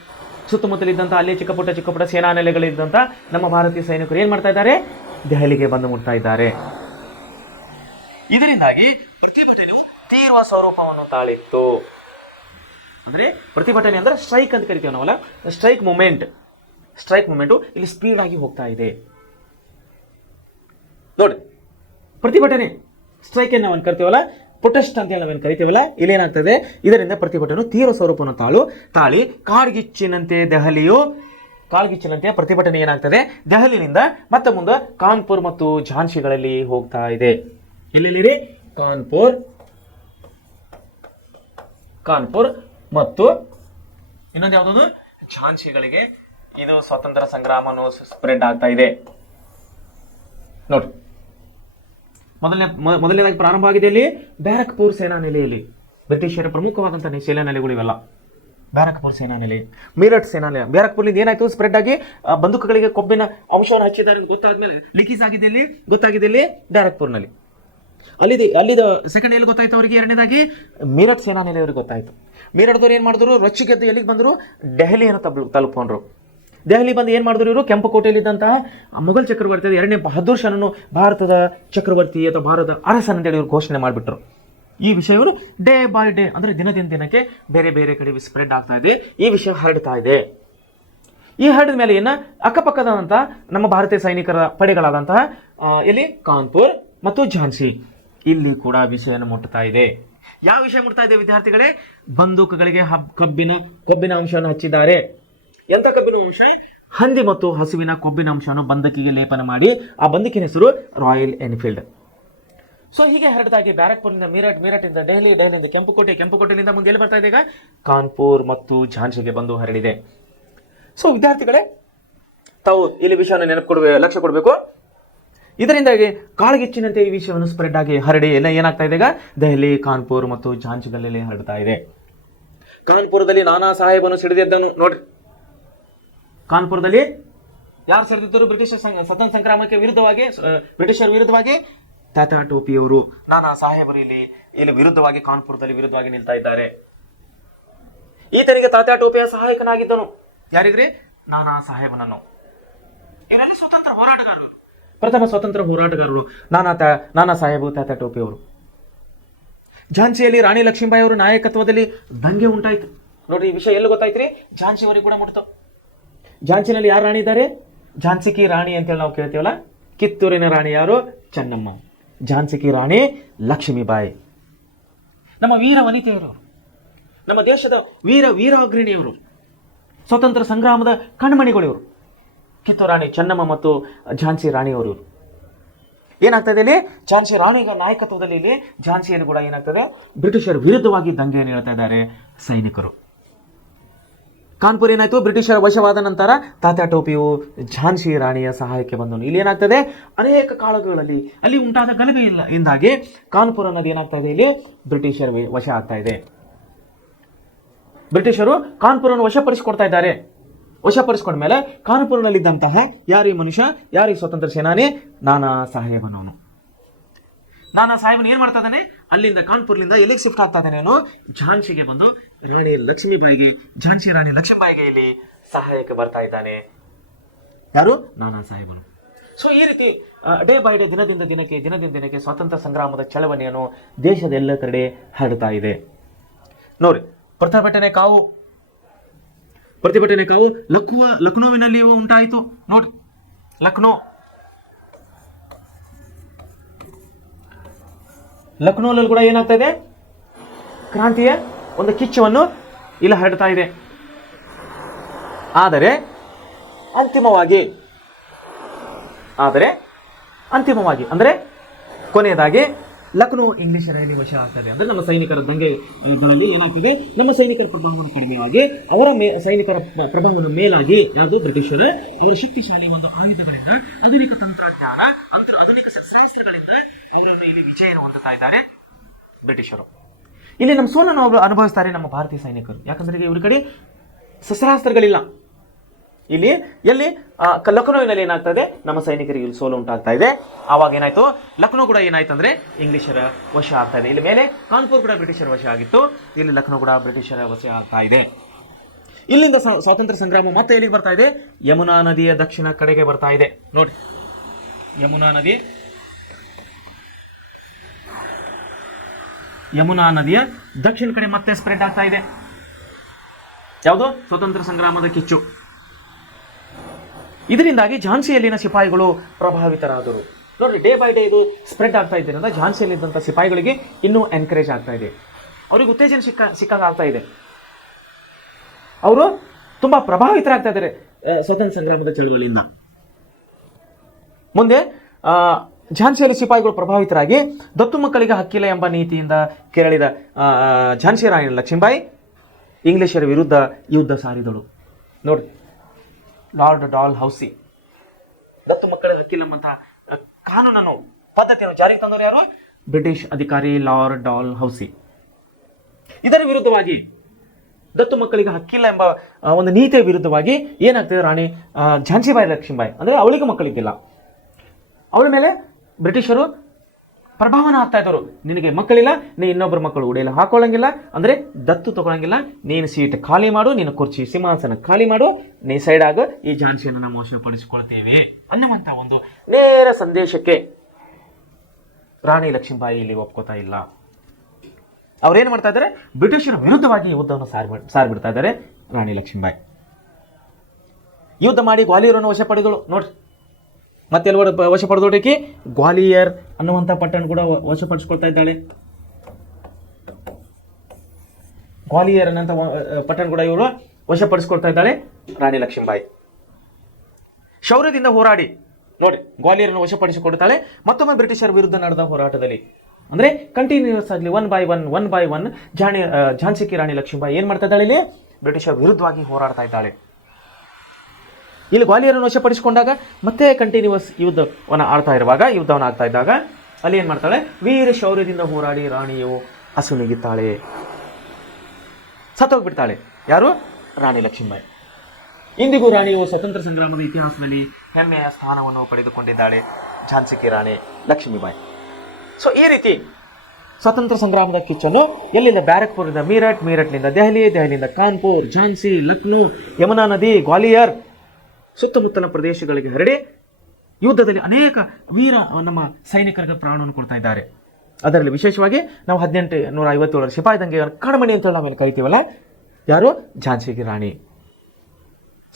ಸುತ್ತಮುತ್ತಲಿದ್ದಂಥ ಅಲ್ಲಿ ಚಿಕ್ಕ ಪುಟ್ಟ ಸೇನಾ ನೆಲೆಗಳಿದ್ದಂಥ ನಮ್ಮ ಭಾರತೀಯ ಸೈನಿಕರು ಏನು ಮಾಡ್ತಾ ಇದ್ದಾರೆ? ದೆಹಲಿಗೆ ಬಂದು ಮುಟ್ತಾ ಇದ್ದಾರೆ. ಇದರಿಂದಾಗಿ ಪ್ರತಿಭಟನೆಯು ತೀವ್ರ ಸ್ವರೂಪವನ್ನು ತಾಳಿತ್ತು. ಅಂದ್ರೆ ಪ್ರತಿಭಟನೆ ಅಂದ್ರೆ ಸ್ಟ್ರೈಕ್ ಅಂತ ಕರಿತೀವಿ ನಾವಲ್ಲ, ಸ್ಟ್ರೈಕ್ ಮೂಮೆಂಟು ಇಲ್ಲಿ ಸ್ಪೀಡ್ ಆಗಿ ಹೋಗ್ತಾ ಇದೆ. ನೋಡಿ, ಪ್ರತಿಭಟನೆ ಸ್ಟ್ರೈಕ್ ನಾವು ಕರಿತೀವಲ್ಲ, ಪ್ರೊಟೆಸ್ಟ್ ಅಂತ ಹೇಳಿ ನಾವೇನು ಕರಿತೀವಲ್ಲ, ಇಲ್ಲೇನಾಗ್ತದೆ, ಇದರಿಂದ ಪ್ರತಿಭಟನೆ ತೀವ್ರ ಸ್ವರೂಪವನ್ನು ತಾಳಿ ಕಾಡ್ಗಿಚ್ಚಿನಂತೆ ಪ್ರತಿಭಟನೆ ಏನಾಗ್ತದೆ, ದೆಹಲಿಯಿಂದ ಮತ್ತೆ ಮುಂದೆ ಕಾನ್ಪುರ್ ಮತ್ತು ಝಾನ್ಸಿಗಳಲ್ಲಿ ಹೋಗ್ತಾ ಇದೆ. ಎಲ್ಲೆಲ್ಲಿರಿ? ಕಾನ್ಪುರ್ ಮತ್ತು ಇನ್ನೊಂದು ಯಾವ್ದು, ಝಾನ್ಸಿಗಳಿಗೆ ಇದು ಸ್ವಾತಂತ್ರ್ಯ ಸಂಗ್ರಾಮನು ಸ್ಪ್ರೆಡ್ ಆಗ್ತಾ ಇದೆ. ನೋಡಿ, ಮೊದಲನೇದಾಗಿ ಪ್ರಾರಂಭ ಆಗಿದೆ ಇಲ್ಲಿ ಬ್ಯಾರಕ್ಪುರ್ ಸೇನಾ ನೆಲೆಯಲ್ಲಿ. ಬ್ರಿಟಿಷರ ಪ್ರಮುಖವಾದಂತಹ ಸೇನಾ ನೆಲೆಗಳು ಇವೆಲ್ಲ. ಬ್ಯಾರಕ್ಪುರ್ ಸೇನಾ ನೆಲೆ, ಮೀರಟ್ ಸೇನಾ ನೆಲೆ. ಬ್ಯಾರಕ್ಪುರ್ಲಿಂದ ಏನಾಯ್ತು, ಸ್ಪ್ರೆಡ್ ಆಗಿ ಬಂದೂಕುಗಳಿಗೆ ಕೊಬ್ಬಿನ ಅಂಶವನ್ನು ಹಚ್ಚಿದ್ದಾರೆ ಅಂತ ಗೊತ್ತಾದ್ಮೇಲೆ ಲೀಕೇಜ್ ಗೊತ್ತಾಗಿದೆ ಇಲ್ಲಿ ಬ್ಯಾರಕ್ಪುರ್ನಲ್ಲಿ. ಅಲ್ಲಿದ ಸೆಕೆಂಡ್ ಎಲ್ಲಿ ಗೊತ್ತಾಯ್ತು ಅವರಿಗೆ, ಎರಡನೇದಾಗಿ ಮೀರಟ್ ಸೇನಾ ನೆಲೆಯವರಿಗೆ ಗೊತ್ತಾಯ್ತು. ಮೀರಟ್ದವ್ರು ಏನ್ ಮಾಡಿದ್ರು, ರೊಚ್ಚಿಗೆದ್ದು ಎಲ್ಲಿಗೆ ಬಂದರು, ದೆಹಲಿಯನ್ನು ತಲುಪಕೊಂಡ್ರು. ದೆಹಲಿ ಬಂದು ಏನ್ ಮಾಡಿದ್ರು ಇವರು, ಕೆಂಪುಕೋಟೆಯಲ್ಲಿದ್ದಂತಹ ಮೊಘಲ್ ಚಕ್ರವರ್ತಿ ಎರಡನೇ ಬಹದ್ದೂರ್ ಶಾನನ್ನು ಭಾರತದ ಚಕ್ರವರ್ತಿ ಅಥವಾ ಭಾರತದ ಅರಸನ್ ಅಂತೇಳಿ ಇವರು ಘೋಷಣೆ ಮಾಡಿಬಿಟ್ರು. ಈ ವಿಷಯವನ್ನು ಡೇ ಬೈ ಡೇ ಅಂದ್ರೆ ದಿನದಿಂದ ದಿನಕ್ಕೆ ಬೇರೆ ಬೇರೆ ಕಡೆ ಸ್ಪ್ರೆಡ್ ಆಗ್ತಾ ಇದೆ. ಈ ವಿಷಯ ಹರಡ್ತಾ ಇದೆ. ಈ ಹರಡಿದ ಮೇಲೆ ಏನ, ಅಕ್ಕಪಕ್ಕದಂತಹ ನಮ್ಮ ಭಾರತೀಯ ಸೈನಿಕರ ಪಡೆಗಳಾದಂತಹ ಇಲ್ಲಿ ಕಾನ್ಪುರ್ ಮತ್ತು ಝಾನ್ಸಿ, ಇಲ್ಲಿ ಕೂಡ ವಿಷಯವನ್ನು ಮುಟ್ತಾ ಇದೆ. ಯಾವ ವಿಷಯ ಮುಟ್ತಾ ಇದೆ ವಿದ್ಯಾರ್ಥಿಗಳೇ? ಬಂದೂಕುಗಳಿಗೆ ಕೊಬ್ಬಿನ ಅಂಶವನ್ನು ಹಚ್ಚಿದ್ದಾರೆ. ಎಂತ ಕೊಬ್ಬಿನ ಅಂಶ? ಹಂದಿ ಮತ್ತು ಹಸುವಿನ ಕೊಬ್ಬಿನ ಅಂಶವನ್ನು ಬಂದೂಕಿಗೆ ಲೇಪನ ಮಾಡಿ, ಆ ಬಂದೂಕಿನ ಹೆಸರು ರಾಯಲ್ ಎನ್ಫೀಲ್ಡ್. ಸೊ ಹೀಗೆ ಹರಡ್ತಾಗಿ ಬ್ಯಾರಕ್ಪುರ್ನಿಂದ ಮೀರಟಿಂದ ಡೆಹಲಿಯಿಂದ ಕೆಂಪುಕೋಟೆಯಿಂದ ಮುಂದೆ ಎಲ್ಲಿ ಬರ್ತಾ ಇದೆ ಈಗ? ಕಾನ್ಪುರ್ ಮತ್ತು ಝಾನ್ಸಿಗೆ ಬಂದು ಹರಡಿದೆ. ಸೊ ವಿದ್ಯಾರ್ಥಿಗಳೇ, ತಾವು ಇಲ್ಲಿ ವಿಷಯವನ್ನು ಲಕ್ಷ್ಯ ಕೊಡಬೇಕು. ಇದರಿಂದಾಗಿ ಕಾಳ್ಗಿಚ್ಚಿನಂತೆ ಈ ವಿಷಯವನ್ನು ಸ್ಪ್ರೆಡ್ ಆಗಿ ಹರಡಿ ಎಲ್ಲ ಏನಾಗ್ತಾ ಇದೆ ಈಗ? ದೆಹಲಿ, ಕಾನ್ಪುರ್ ಮತ್ತು ಝಾನ್ಸಿಗಳಲ್ಲಿ ಹರಡ್ತಾ ಇದೆ. ಕಾನ್ಪುರದಲ್ಲಿ ನಾನಾ ಸಾಹೇಬನು ಸಿಡಿದಿದ್ದನು. ನೋಡ್ರಿ, ಕಾನ್ಪುರದಲ್ಲಿ ಯಾರು ಸಿಡಿದಿದ್ದರು? ಸ್ವತಂತ್ರ ಸಂಗ್ರಾಮಕ್ಕೆ ವಿರುದ್ಧವಾಗಿ, ಬ್ರಿಟಿಷರ ವಿರುದ್ಧವಾಗಿ ತಾತಾ ಟೋಪಿಯವರು, ನಾನಾ ಸಾಹೇಬರು ಇಲ್ಲಿ ವಿರುದ್ಧವಾಗಿ ಕಾನ್ಪುರದಲ್ಲಿ ವಿರುದ್ಧವಾಗಿ ನಿಲ್ತಾ ಇದ್ದಾರೆ. ಈತನಿಗೆ ತಾತಾ ಟೋಪಿಯ ಸಹಾಯಕನಾಗಿದ್ದನು. ಯಾರಿಗ್ರಿ? ನಾನಾ ಸಾಹೇಬನನ್ನು. ಇವರಲ್ಲಿ ಸ್ವತಂತ್ರ ಹೋರಾಟಗಾರರು, ಪ್ರಥಮ ಸ್ವತಂತ್ರ ಹೋರಾಟಗಾರರು ನಾನಾ ಸಾಹೇಬು ತಾತಾ ಟೋಪಿಯವರು. ಝಾನ್ಸಿಯಲ್ಲಿ ರಾಣಿ ಲಕ್ಷ್ಮೀಬಾಯಿ ಅವರ ನಾಯಕತ್ವದಲ್ಲಿ ದಂಗೆ ಉಂಟಾಯಿತು. ನೋಡ್ರಿ, ಈ ವಿಷಯ ಎಲ್ಲಿ ಗೊತ್ತಾಯ್ತ್ರಿ? ಝಾನ್ಸಿವರೆಗೆ ಕೂಡ ಮುಟ್ತು. ಝಾನ್ಸಿನಲ್ಲಿ ಯಾರು ರಾಣಿ ಇದ್ದಾರೆ? ಝಾನ್ಸಿ ಕಿ ರಾಣಿ ಅಂತೇಳಿ ನಾವು ಕೇಳ್ತೀವಲ್ಲ. ಕಿತ್ತೂರಿನ ರಾಣಿ ಯಾರು? ಚೆನ್ನಮ್ಮ. ಝಾನ್ಸಿ ಕಿ ರಾಣಿ ಲಕ್ಷ್ಮೀಬಾಯಿ. ನಮ್ಮ ವೀರ ವನಿತೆಯರು, ನಮ್ಮ ದೇಶದ ವೀರಾಗ್ರಣಿಯವರು, ಸ್ವತಂತ್ರ ಸಂಗ್ರಾಮದ ಕಣ್ಮಣಿಗಳು ಇವರು. ಕಿತ್ತೂರು ರಾಣಿ ಚೆನ್ನಮ್ಮ ಮತ್ತು ಝಾನ್ಸಿ ರಾಣಿಯವರು. ಏನಾಗ್ತದೆ ಇಲ್ಲಿ? ಝಾನ್ಸಿ ರಾಣಿಗ ನಾಯಕತ್ವದಲ್ಲಿ ಇಲ್ಲಿ ಝಾನ್ಸಿಯಲ್ಲಿ ಕೂಡ ಏನಾಗ್ತದೆ, ಬ್ರಿಟಿಷರ ವಿರುದ್ಧವಾಗಿ ದಂಗೆಯನ್ನು ಹೇಳ್ತಾ ಇದ್ದಾರೆ ಸೈನಿಕರು. ಕಾನ್ಪುರ್ ಏನಾಯ್ತು? ಬ್ರಿಟಿಷರ ವಶವಾದ ನಂತರ ತಾತಾ ಟೋಪಿಯು ಝಾನ್ಸಿ ರಾಣಿಯ ಸಹಾಯಕ್ಕೆ ಬಂದನು. ಇಲ್ಲಿ ಏನಾಗ್ತದೆ, ಅನೇಕ ಕಾಲಗಳಲ್ಲಿ ಅಲ್ಲಿ ಉಂಟಾದ ಗಲಭೆಯಿಂದಾಗಿ ಕಾನ್ಪುರ್ ಅನ್ನೋದು ಏನಾಗ್ತಾ ಇದೆ, ಇಲ್ಲಿ ಬ್ರಿಟಿಷರ ವಶ ಆಗ್ತಾ ಇದೆ. ಬ್ರಿಟಿಷರು ಕಾನ್ಪುರನ್ನು ವಶಪಡಿಸಿಕೊಡ್ತಾ ಇದ್ದಾರೆ. ವಶಪಡಿಸಿಕೊಂಡ ಮೇಲೆ ಕಾನ್ಪುರ್ನಲ್ಲಿದ್ದಂತಹ ಯಾರೀ ಮನುಷ್ಯ, ಯಾರೀ ಸ್ವತಂತ್ರ ಸೇನಾನಿ? ನಾನಾ ಸಾಹೇಬನವನು. ನಾನಾ ಸಾಹೇಬನು ಏನ್ ಮಾಡ್ತಾ ಇದ್ದಾನೆ? ಅಲ್ಲಿಂದ ಕಾನ್ಪುರ್ಲಿಂದ ಎಲ್ಲಿಗೆ ಶಿಫ್ಟ್ ಆಗ್ತಾ ಇದ್ದಾನೆ? ಅವನು ಝಾನ್ಸಿಗೆ ಬಂದು ಝಾನ್ಸಿ ರಾಣಿ ಲಕ್ಷ್ಮೀಬಾಯಿಗೆ ಇಲ್ಲಿ ಸಹಾಯಕ್ಕೆ ಬರ್ತಾ ಇದ್ದಾನೆ. ಯಾರು? ನಾನಾ ಸಾಹೇಬನು. ಸೊ ಈ ರೀತಿ ಡೇ ಬೈ ಡೇ, ದಿನದಿಂದ ದಿನಕ್ಕೆ ಸ್ವಾತಂತ್ರ್ಯ ಸಂಗ್ರಾಮದ ಚಳವಳಿಯನ್ನು ದೇಶದ ಎಲ್ಲ ಕಡೆ ಹರಡ್ತಾ ಇದೆ. ನೋಡಿ, ಪ್ರತಿಭಟನೆ ಕಾವು ಲಕ್ನೋವಿನಲ್ಲಿ ಉಂಟಾಯಿತು. ನೋಡಿ, ಲಕ್ನೋನಲ್ಲಿ ಕೂಡ ಏನಾಗ್ತಾ ಇದೆ? ಕ್ರಾಂತಿಯ ಒಂದು ಕಿಚ್ಚವನ್ನು ಇಲ್ಲಿ ಹರಡ್ತಾ ಇದೆ. ಆದರೆ ಅಂತಿಮವಾಗಿ ಅಂದರೆ ಕೊನೆಯದಾಗಿ ಲಕ್ನೋ ಇಂಗ್ಲಿಷರ ವಶ ಆಗ್ತದೆ. ಅಂದ್ರೆ ನಮ್ಮ ಸೈನಿಕರ ದಂಗೆಗಳಲ್ಲಿ ಏನಾಗ್ತದೆ, ನಮ್ಮ ಸೈನಿಕರ ಪ್ರಭಾವವನ್ನು ಕಡಿಮೆಯಾಗಿ ಅವರ ಸೈನಿಕರ ಪ್ರಭಾವವನ್ನು ಮೇಲಾಗಿ ಯಾವುದು ಬ್ರಿಟಿಷರ ಅವರ ಶಕ್ತಿಶಾಲಿ ಒಂದು ಆಯುಧಗಳಿಂದ, ಆಧುನಿಕ ತಂತ್ರಜ್ಞಾನ, ಆಧುನಿಕ ಶಸ್ತ್ರಾಸ್ತ್ರಗಳಿಂದ ಅವರನ್ನು ಇಲ್ಲಿ ವಿಜಯವನ್ನು ಹೊಂದುತ್ತಾ ಇದ್ದಾರೆ ಬ್ರಿಟಿಷರು. ಇಲ್ಲಿ ನಮ್ಮ ಸೋಲನ್ನು ಅವರು ಅನುಭವಿಸ್ತಾರೆ ನಮ್ಮ ಭಾರತೀಯ ಸೈನಿಕರು. ಯಾಕಂದ್ರೆ ಇವ್ರ ಕಡೆ ಶಸ್ತ್ರಾಸ್ತ್ರಗಳಿಲ್ಲ. ಇಲ್ಲಿ ಲಕ್ನೋವಿನಲ್ಲಿ ಏನಾಗ್ತದೆ, ನಮ್ಮ ಸೈನಿಕರಿಗೆ ಇಲ್ಲಿ ಸೋಲು ಉಂಟಾಗ್ತಾ ಇದೆ. ಆವಾಗ ಏನಾಯ್ತು, ಲಕ್ನೋ ಕೂಡ ಏನಾಯ್ತು ಅಂದ್ರೆ ಇಂಗ್ಲಿಷರ ವಶ ಆಗ್ತಾ ಇದೆ. ಇಲ್ಲಿ ಮೇಲೆ ಕಾನ್ಪುರ್ ಕೂಡ ಬ್ರಿಟಿಷರ ವಶ ಆಗಿತ್ತು, ಇಲ್ಲಿ ಲಕ್ನೋ ಕೂಡ ಬ್ರಿಟಿಷರ ವಶ ಆಗ್ತಾ ಇದೆ. ಇಲ್ಲಿಂದ ಸ್ವಾತಂತ್ರ್ಯ ಸಂಗ್ರಾಮ ಮತ್ತೆ ಎಲ್ಲಿಗೆ ಬರ್ತಾ ಇದೆ? ಯಮುನಾ ನದಿಯ ದಕ್ಷಿಣ ಕಡೆಗೆ ಬರ್ತಾ ಇದೆ. ನೋಡಿ, ಯಮುನಾ ನದಿಯ ದಕ್ಷಿಣ ಕಡೆ ಮತ್ತೆ ಸ್ಪ್ರೆಡ್ ಆಗ್ತಾ ಇದೆ. ಯಾವುದು? ಸ್ವತಂತ್ರ ಸಂಗ್ರಾಮದ ಕಿಚ್ಚು. ಇದರಿಂದಾಗಿ ಝಾನ್ಸಿಯಲ್ಲಿನ ಸಿಪಾಯಿಗಳು ಪ್ರಭಾವಿತರಾದರು. ನೋಡ್ರಿ, ಡೇ ಬೈ ಡೇ ಇದು ಸ್ಪ್ರೆಡ್ ಆಗ್ತಾ ಇದ್ದರಿಂದ ಝಾನ್ಸಿಯಲ್ಲಿದ್ದಂಥ ಸಿಪಾಯಿಗಳಿಗೆ ಇನ್ನೂ ಎನ್ಕರೇಜ್ ಆಗ್ತಾ ಇದೆ, ಅವ್ರಿಗೆ ಉತ್ತೇಜನ ಸಿಕ್ಕಾಗ ಆಗ್ತಾ ಇದೆ. ಅವರು ತುಂಬಾ ಪ್ರಭಾವಿತರಾಗ್ತಾ ಇದ್ದಾರೆ ಸ್ವಾತಂತ್ರ್ಯ ಸಂಗ್ರಾಮದ ಚಳುವಳಿಯಿಂದ. ಮುಂದೆ ಝಾನ್ಸಿಯಲ್ಲಿ ಸಿಪಾಯಿಗಳು ಪ್ರಭಾವಿತರಾಗಿ ದತ್ತು ಮಕ್ಕಳಿಗೆ ಹಕ್ಕಿಲ್ಲ ಎಂಬ ನೀತಿಯಿಂದ ಕೆರಳಿದ ಝಾನ್ಸಿ ರಾಣಿ ಲಕ್ಷ್ಮೀಬಾಯಿ ಇಂಗ್ಲಿಷರ ವಿರುದ್ಧ ಯುದ್ಧ ಸಾರಿದಳು. ನೋಡಿ, ಲಾರ್ಡ್ ಡಾಲ್ ಹೌಸಿ ದತ್ತು ಮಕ್ಕಳಿಗೆ ಹಕ್ಕಿಲ್ಲ ಎಂಬಂತಹ ಕಾನೂನನ್ನು, ಪದ್ಧತಿಯನ್ನು ಜಾರಿಗೆ ತಂದವರು ಯಾರು? ಬ್ರಿಟಿಷ್ ಅಧಿಕಾರಿ ಲಾರ್ಡ್ ಡಾಲ್ ಹೌಸಿ. ಇದರ ವಿರುದ್ಧವಾಗಿ, ದತ್ತು ಮಕ್ಕಳಿಗೆ ಹಕ್ಕಿಲ್ಲ ಎಂಬ ಒಂದು ನೀತಿಯ ವಿರುದ್ಧವಾಗಿ ಏನಾಗ್ತದೆ, ರಾಣಿ ಝಾನ್ಸಿಬಾಯಿ ಲಕ್ಷ್ಮೀಬಾಯಿ ಅಂದರೆ ಅವಳಿಗೆ ಮಕ್ಕಳಿದ್ದಿಲ್ಲ, ಅವಳ ಮೇಲೆ ಬ್ರಿಟಿಷರು ಪ್ರಭಾವನ ಆಗ್ತಾ ಇದ್ದವರು. ನಿನಗೆ ಮಕ್ಕಳಿಲ್ಲ, ನೀ ಇನ್ನೊಬ್ಬರ ಮಕ್ಕಳು ಉಡೆಯಲ್ಲ ಹಾಕೊಳ್ಳಂಗಿಲ್ಲ, ಅಂದರೆ ದತ್ತು ತಗೊಳಂಗಿಲ್ಲ, ನೀನು ಸೀಟ್ ಖಾಲಿ ಮಾಡು, ನೀನು ಕುರ್ಚಿ ಸಿಂಹಾಸನ ಖಾಲಿ ಮಾಡು, ನೀ ಸೈಡ್ ಆಗ, ಈ ಝಾನ್ಸಿಯನ್ನು ನಾವು ವಶಪಡಿಸಿಕೊಳ್ತೇವೆ ಅನ್ನುವಂಥ ಒಂದು ನೇರ ಸಂದೇಶಕ್ಕೆ ರಾಣಿ ಲಕ್ಷ್ಮೀಬಾಯಿ ಇಲ್ಲಿ ಒಪ್ಕೋತಾ ಇಲ್ಲ. ಅವ್ರೇನು ಮಾಡ್ತಾ ಇದ್ದಾರೆ, ಬ್ರಿಟಿಷರ ವಿರುದ್ಧವಾಗಿ ಯುದ್ಧವನ್ನು ಸಾರಿಬಿಡ್ತಾ ಇದ್ದಾರೆ ರಾಣಿ ಲಕ್ಷ್ಮೀಬಾಯಿ. ಯುದ್ಧ ಮಾಡಿ ಗ್ವಾಲಿಯರನ್ನು ವಶ ಪಡೆದಳು. ನೋಡ್ರಿ, ಮತ್ತೆ ಎಲ್ಲಿ ವಶ ಪಡೆದೋಟಕ್ಕೆ ಗ್ವಾಲಿಯರ್ ಅನ್ನುವಂಥ ಪಟ್ಟಣ ಕೂಡ ವಶಪಡಿಸ್ಕೊಳ್ತಾ ಇದ್ದಾಳೆ. ಗ್ವಾಲಿಯರ್ ಅನ್ನೋಂಥ ಪಟ್ಟಣ ಕೂಡ ಇವರು ವಶಪಡಿಸ್ಕೊಳ್ತಾ ಇದ್ದಾಳೆ ರಾಣಿ ಲಕ್ಷ್ಮೀಬಾಯಿ. ಶೌರ್ಯದಿಂದ ಹೋರಾಡಿ ನೋಡಿ ಗ್ವಾಲಿಯರನ್ನು ವಶಪಡಿಸಿಕೊಡ್ತಾಳೆ. ಮತ್ತೊಮ್ಮೆ ಬ್ರಿಟಿಷರ ವಿರುದ್ಧ ನಡೆದ ಹೋರಾಟದಲ್ಲಿ, ಅಂದ್ರೆ ಕಂಟಿನ್ಯೂಸ್ ಆಗಲಿ ಒನ್ ಬೈ ಒನ್ ಝಾನ್ಸಿ ಕಿ ರಾಣಿ ಲಕ್ಷ್ಮೀಬಾಯಿ ಏನ್ ಮಾಡ್ತಾ ಇದ್ದಾಳೆ, ಇಲ್ಲಿ ಬ್ರಿಟಿಷರ ವಿರುದ್ಧವಾಗಿ ಹೋರಾಡ್ತಾ ಇದ್ದಾಳೆ. ಇಲ್ಲಿ ಗ್ವಾಲಿಯರನ್ನು ವಶಪಡಿಸಿಕೊಂಡಾಗ ಮತ್ತೆ ಕಂಟಿನ್ಯೂಸ್ ಯುದ್ಧವನ್ನು ಆಗ್ತಾ ಇದ್ದಾಗ ಅಲ್ಲಿ ಏನ್ ಮಾಡ್ತಾಳೆ, ವೀರ ಶೌರ್ಯದಿಂದ ಹೋರಾಡಿ ರಾಣಿಯು ಅಸುನೀಗುತ್ತಾಳೆ, ಸತ್ತೋಗ್ಬಿಡ್ತಾಳೆ. ಯಾರು? ರಾಣಿ ಲಕ್ಷ್ಮೀಬಾಯಿ. ಇಂದಿಗೂ ರಾಣಿಯು ಸ್ವತಂತ್ರ ಸಂಗ್ರಾಮದ ಇತಿಹಾಸದಲ್ಲಿ ಹೆಮ್ಮೆಯ ಸ್ಥಾನವನ್ನು ಪಡೆದುಕೊಂಡಿದ್ದಾಳೆ ಝಾನ್ಸಿ ಕಿ ರಾಣಿ ಲಕ್ಷ್ಮೀಬಾಯಿ. ಸೊ ಈ ರೀತಿ ಸ್ವಾತಂತ್ರ್ಯ ಸಂಗ್ರಾಮದ ಕಿಚ್ಚನ್ನು ಎಲ್ಲಿಂದ, ಬ್ಯಾರಕ್ಪುರದಿಂದ ಮೀರಟ್ನಿಂದ ದೆಹಲಿ, ದೆಹಲಿಯಿಂದ ಕಾನ್ಪುರ್, ಝಾನ್ಸಿ, ಲಕ್ನೋ, ಯಮುನಾ ನದಿ, ಗ್ವಾಲಿಯರ್ ಸುತ್ತಮುತ್ತಲ ಪ್ರದೇಶಗಳಿಗೆ ಹರಡಿ ಯುದ್ಧದಲ್ಲಿ ಅನೇಕ ವೀರ ನಮ್ಮ ಸೈನಿಕರಿಗೆ ಪ್ರಾಣವನ್ನು ಕೊಡ್ತಾ ಇದ್ದಾರೆ. ಅದರಲ್ಲಿ ವಿಶೇಷವಾಗಿ ನಾವು 1857 ಸಿಪಾಯಿ ದಂಗೆ ಕಣಮಣಿ ಅಂತ ನಾವೇನು ಕರಿತೀವಲ್ಲ, ಯಾರು? ಝಾನ್ಸಿ ಕಿ ರಾಣಿ.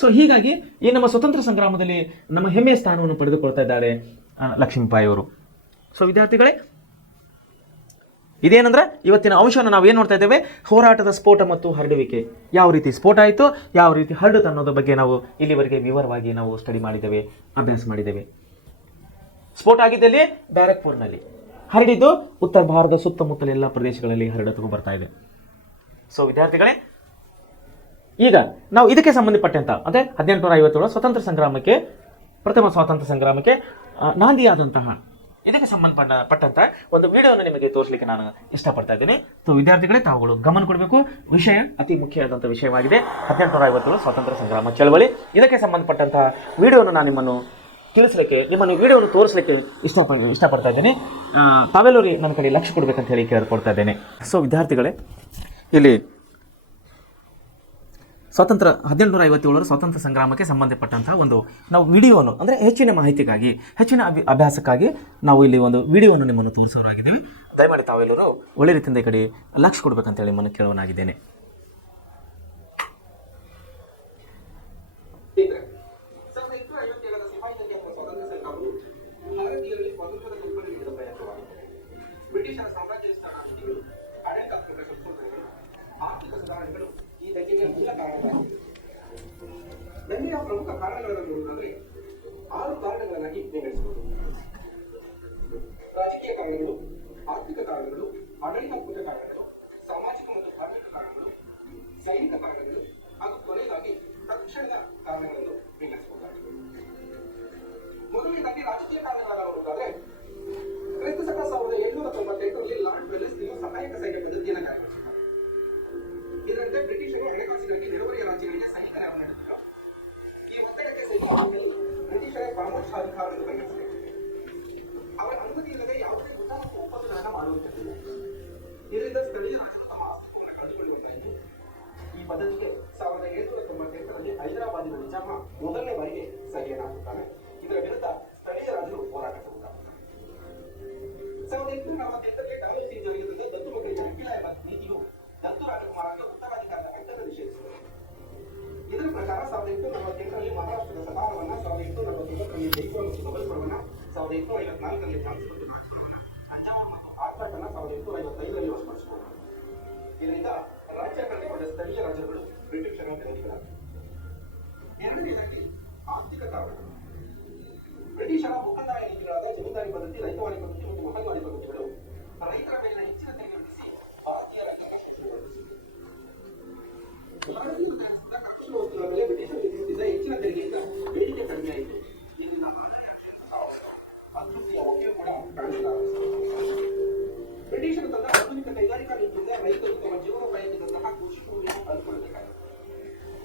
ಸೊ ಹೀಗಾಗಿ ಈ ನಮ್ಮ ಸ್ವತಂತ್ರ ಸಂಗ್ರಾಮದಲ್ಲಿ ನಮ್ಮ ಹೆಮ್ಮೆಯ ಸ್ಥಾನವನ್ನು ಪಡೆದುಕೊಳ್ತಾ ಇದ್ದಾರೆ ಲಕ್ಷ್ಮೀಬಾಯಿ ಅವರು. ಸೊ ವಿದ್ಯಾರ್ಥಿಗಳೇ, ಇದೇನಂದ್ರೆ ಇವತ್ತಿನ ಅಂಶವನ್ನು ನಾವು ಏನು ನೋಡ್ತಾ ಇದ್ದೇವೆ, ಹೋರಾಟದ ಸ್ಫೋಟ ಮತ್ತು ಹರಡುವಿಕೆ. ಯಾವ ರೀತಿ ಸ್ಫೋಟ ಆಯಿತು, ಯಾವ ರೀತಿ ಹರಡುತ್ತೆ ಅನ್ನೋದ್ರ ಬಗ್ಗೆ ನಾವು ಇಲ್ಲಿವರೆಗೆ ವಿವರವಾಗಿ ನಾವು ಸ್ಟಡಿ ಮಾಡಿದ್ದೇವೆ, ಅಭ್ಯಾಸ ಮಾಡಿದ್ದೇವೆ. ಸ್ಫೋಟ ಆಗಿದ್ದಲ್ಲಿ ಬ್ಯಾರಕ್ಪುರ್ನಲ್ಲಿ, ಹರಡಿದ್ದು ಉತ್ತರ ಭಾರತದ ಸುತ್ತಮುತ್ತಲ ಎಲ್ಲ ಪ್ರದೇಶಗಳಲ್ಲಿ ಹರಡುತ್ತೂ ಬರ್ತಾ ಇದೆ. ಸೊ ವಿದ್ಯಾರ್ಥಿಗಳೇ, ಈಗ ನಾವು ಇದಕ್ಕೆ ಸಂಬಂಧಪಟ್ಟಂತ ಅಂದರೆ 1857 ಸ್ವತಂತ್ರ ಸಂಗ್ರಾಮಕ್ಕೆ, ಪ್ರಥಮ ಸ್ವಾತಂತ್ರ್ಯ ಸಂಗ್ರಾಮಕ್ಕೆ ನಾಂದಿಯಾದಂತಹ ಇದಕ್ಕೆ ಸಂಬಂಧಪಟ್ಟಂತ ಒಂದು ವಿಡಿಯೋವನ್ನು ನಿಮಗೆ ತೋರಿಸಲಿಕ್ಕೆ ನಾನು ಇಷ್ಟಪಡ್ತಾ ಇದ್ದೀನಿ. ಸೊ ವಿದ್ಯಾರ್ಥಿಗಳೇ, ತಾವುಗಳು ಗಮನ ಕೊಡಬೇಕು. ವಿಷಯ ಅತಿ ಮುಖ್ಯವಾದಂಥ ವಿಷಯವಾಗಿದೆ. 1857 ಸ್ವಾತಂತ್ರ್ಯ ಸಂಗ್ರಾಮ ಚಳವಳಿ. ಇದಕ್ಕೆ ಸಂಬಂಧಪಟ್ಟಂತಹ ವಿಡಿಯೋವನ್ನು ನಾನು ನಿಮ್ಮನ್ನು ವಿಡಿಯೋವನ್ನು ತೋರಿಸಲಿಕ್ಕೆ ಇಷ್ಟಪಡ್ತಾ ಇದ್ದೀನಿ. ತಾವೆಲ್ಲರೂ ನನ್ನ ಕಡೆ ಲಕ್ಷ್ಯ ಕೊಡಬೇಕಂತ ಹೇಳಿ ಕೇಳ್ಕೊಡ್ತಾ ಇದ್ದೇನೆ. ಸೊ ವಿದ್ಯಾರ್ಥಿಗಳೇ, ಇಲ್ಲಿ 1857 ಸ್ವಾತಂತ್ರ್ಯ ಸಂಗ್ರಾಮಕ್ಕೆ ಸಂಬಂಧಪಟ್ಟಂತಹ ಒಂದು ನಾವು ವಿಡಿಯೋವನ್ನು, ಅಂದರೆ ಹೆಚ್ಚಿನ ಮಾಹಿತಿಗಾಗಿ, ಹೆಚ್ಚಿನ ಅಭ್ಯಾಸಕ್ಕಾಗಿ ನಾವು ಇಲ್ಲಿ ಒಂದು ವಿಡಿಯೋವನ್ನು ನಿಮ್ಮನ್ನು ತೋರಿಸೋರಾಗಿದ್ದೀವಿ. ದಯಮಾಡಿ ತಾವೆಲ್ಲರೂ ಒಳ್ಳೆ ರೀತಿಯಿಂದ ಈ ಕಡೆ ಲಕ್ಷ್ಯ ಕೊಡಬೇಕಂತೇಳಿ ನಿಮ್ಮನ್ನು ಕೇಳೋನಾಗಿದ್ದೇನೆ. ದಂಗೆಯ ಪ್ರಮುಖ ಕಾರಣಗಳನ್ನು ನೋಡುವುದಾದರೆ 6 ಕಾರಣಗಳನ್ನಾಗಿ ವಿಂಗಡಿಸಬಹುದು. ರಾಜಕೀಯ ಕಾರಣಗಳು, ಆರ್ಥಿಕ ಕಾರಣಗಳು, ಆಡಳಿತಾತ್ಮಕ ಕಾರಣಗಳು, ಸಾಮಾಜಿಕ ಮತ್ತು ಧಾರ್ಮಿಕ ಕಾರಣಗಳು, ಸೈನಿಕ ಕಾರಣಗಳು ಹಾಗೂ ಕೊನೆಯದಾಗಿ ತಕ್ಷಣದ ಕಾರಣಗಳನ್ನು ವಿಂಗಡಿಸಬಹುದಾಗಿದೆ. ಮೊದಲನೇದಾಗಿ ರಾಜಕೀಯ ಕಾರಣಗಳನ್ನು ನೋಡುವುದಾದರೆ ಕ್ರಿಸ್ತಶಕ 1798ರಲ್ಲಿ ಲಾರ್ಡ್ ವೆಲ್ಲೆಸ್ಲಿಯು ಸಹಾಯಕ ಸೈನ್ಯ ಪದ್ಧತಿಯನ್ನು ಜಾರಿಗೊಳಿಸಿದ್ದಾರೆ. ಇದರಂತೆ ಬ್ರಿಟಿಷರು ಹಣಕಾಸಿಗಾಗಿ ನೆರೆಹೊರೆಯ ರಾಜ್ಯಗಳಿಗೆ ಸೈನಿಕ ನೆರವು ನೀಡುತ್ತಿದ್ದರು. ಈ ಒತ್ತಡಕ್ಕೆ ಸೈನಿಕರು ಬ್ರಿಟಿಷರ ಪರಮೋಚ್ಚಾಧಿಕಾರವನ್ನು ಬಯಸಿದರು. ಅವರ ಅನುಮತಿ ಇಲ್ಲದೆ ಯಾವುದೇ ಯುದ್ಧ ಮತ್ತು ಒಪ್ಪಂದಗಳನ್ನು ಮಾಡುವಂತಿಲ್ಲ. ಇದರಿಂದ ಸ್ಥಳೀಯ ರಾಜರು ತಮ್ಮ ಅಸ್ತಿತ್ವವನ್ನು ಕಳೆದುಕೊಳ್ಳುವಂತಾಯಿತು. ಈ ಪದ್ಧತಿಗೆ 1798ರಲ್ಲಿ ಹೈದರಾಬಾದಿನ ನಿಜಾಮ ಮೊದಲನೇ ಬಾರಿಗೆ ಸಹಿಯನ್ನಾಗುತ್ತಾನೆ. ಇದರ ವಿರುದ್ಧ ಸ್ಥಳೀಯ ರಾಜರು ಹೋರಾಟ ಮಾಡುತ್ತಾರೆ. 1848ರಲ್ಲಿ ಡಾಲೌಸಿ ಜರುಗಿದ ದತ್ತು ಮಕ್ಕಳಿಗೆ ಹಕ್ಕಿಲ್ಲ ಎಂಬ ನೀತಿಯು ದತ್ತು ರಾಜಕುಮಾರಕ್ಕೆ ಉತ್ತರಾಧಿಕಾರದ ಹಕ್ಕನ್ನು ನಿಷೇಧಿಸಿದರು. ಇದರ ಪ್ರಕಾರ 1848ರಲ್ಲಿ ಮಹಾರಾಷ್ಟ್ರದ ಸತಾರವನ್ನ, 1849ರಲ್ಲಿ ಜೈಪುರ ಮತ್ತು ಜಬಲ್ಪುರವನ್ನ, 1854ರಲ್ಲಿ ಝಾನ್ಸಿ ಮತ್ತು ನಾಗ್ಪುರವನ್ನು, ತಂಜಾವೂರು ಮತ್ತು ಆರ್ಕಾಟನ್ನು 1855ರಲ್ಲಿ ವಶಪಡಿಸಿಕೊಂಡರು. ಇದರಿಂದ ರಾಜ್ಯ ಕಳೆದುಕೊಂಡ ಸ್ಥಳೀಯ ರಾಜ್ಯಗಳು ಬ್ರಿಟಿಷರ ವಿರೋಧಿಗಳಾಗಿವೆ. ಎರಡನೇದಾಗಿ ಆರ್ಥಿಕ ಕಾರಣ. ಬ್ರಿಟಿಷರ ಮುಖಂದಾಯ ನೀತಿಗಳಾದ ಜಮೀನ್ದಾರಿ ಪದ್ಧತಿ, ರೈತವಾರಿ ಪದ್ಧತಿ ಮತ್ತು ಮಹಲ್ವಾರಿ ಪದ್ಧತಿಗಳು ರೈತರ ಮೇಲಿನ ಹೆಚ್ಚಿನ ತೆರಿಗೆ ವಿಧಿಸಿ ಭಾರತೀಯರನ್ನು ಕಷ್ಟಗೊಳಿಸಿವೆ. ಭಾರತೀಯ ಕರಕುಶಲ ವಸ್ತುಗಳ ಮೇಲೆ ಬ್ರಿಟಿಷರು ವಿಧಿಸುತ್ತಿದ್ದ ಹೆಚ್ಚಿನ ತೆರಿಗೆಯಿಂದ ಬೇಡಿಕೆ ಕಡಿಮೆಯಾಯಿತು. ಇಲ್ಲಿನ ಅತೃಪ್ತಿಯ ಒಕೆಯೂ ಕೂಡ ಕಾಣಿಸಲಾಯಿತು. ಬ್ರಿಟಿಷರು ತನ್ನ ಆಧುನಿಕ ಕೈಗಾರಿಕಾ ನೀತಿಯಿಂದ ರೈತರು ತಮ್ಮ ಜೀವನೋಪಾಯಕ್ಕಾದಂತಹ ಕೃಷಿ ಭೂಮಿಯನ್ನು ಕಳೆದುಕೊಳ್ಳಬೇಕಾಗಿದೆ.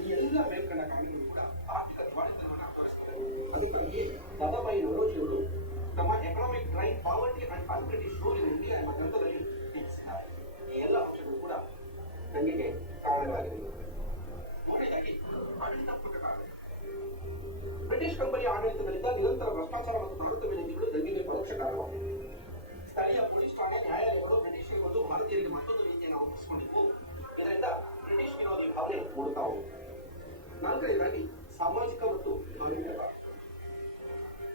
ಈ ಎಲ್ಲ ಬೇರ್ಕಂಡ ಕಾರಣಗಳು ಕೂಡ ಆರ್ಥಿಕ ದಿವಾಳಿತನವನ್ನು ತೋರಿಸುತ್ತವೆ. ಅದಕ್ಕಾಗಿ ದಾದಾಬಾಯಿ ನವರೋಜಿಯವರು ತಮ್ಮ economic drive, poverty and unBritish rule in India ಎಂಬ ಗ್ರಂಥದಲ್ಲಿ ಟೀಕಿಸಿದ್ದಾರೆ. ಈ ಎಲ್ಲ ಅಂಶಗಳು ಕೂಡ ದಂಗೆಗೆ ಕಾರಣಗಳಾಗಿದೆ. ಮೂರನೇದಾಗಿ ಆಡಳಿತಾತ್ಮಕ ಕಾರಣ. ಬ್ರಿಟಿಷ್ ಕಂಪನಿಯ ಆಡಳಿತಗಳಿಂದ ನಿರಂತರ ಭ್ರಷ್ಟಾಚಾರ ಮತ್ತು ತಾರತಮ್ಯ ನೀತಿಗಳು ದಂಗೆಗೆ ಪರೋಕ್ಷ ಕಾರಣವಾಗಿವೆ. ಸ್ಥಳೀಯ ಪೊಲೀಸ್ ಠಾಣೆ, ನ್ಯಾಯಾಲಯಗಳು ಬ್ರಿಟಿಷರು ಮತ್ತು ಭಾರತೀಯರಿಗೆ ಮತ್ತೊಂದು ನೀತಿಯನ್ನು ರೂಪಿಸಿಕೊಂಡಿದ್ದು, ಇದರಿಂದ ಬ್ರಿಟಿಷ್ ವಿರೋಧಿ ಭಾವನೆ ಮೂಡುತ್ತಾ ಹೋಯಿತು. ನಾಲ್ಕನೇದಾಗಿ ಸಾಮಾಜಿಕ ಮತ್ತು ಧಾರ್ಮಿಕ ಕಾರಣ.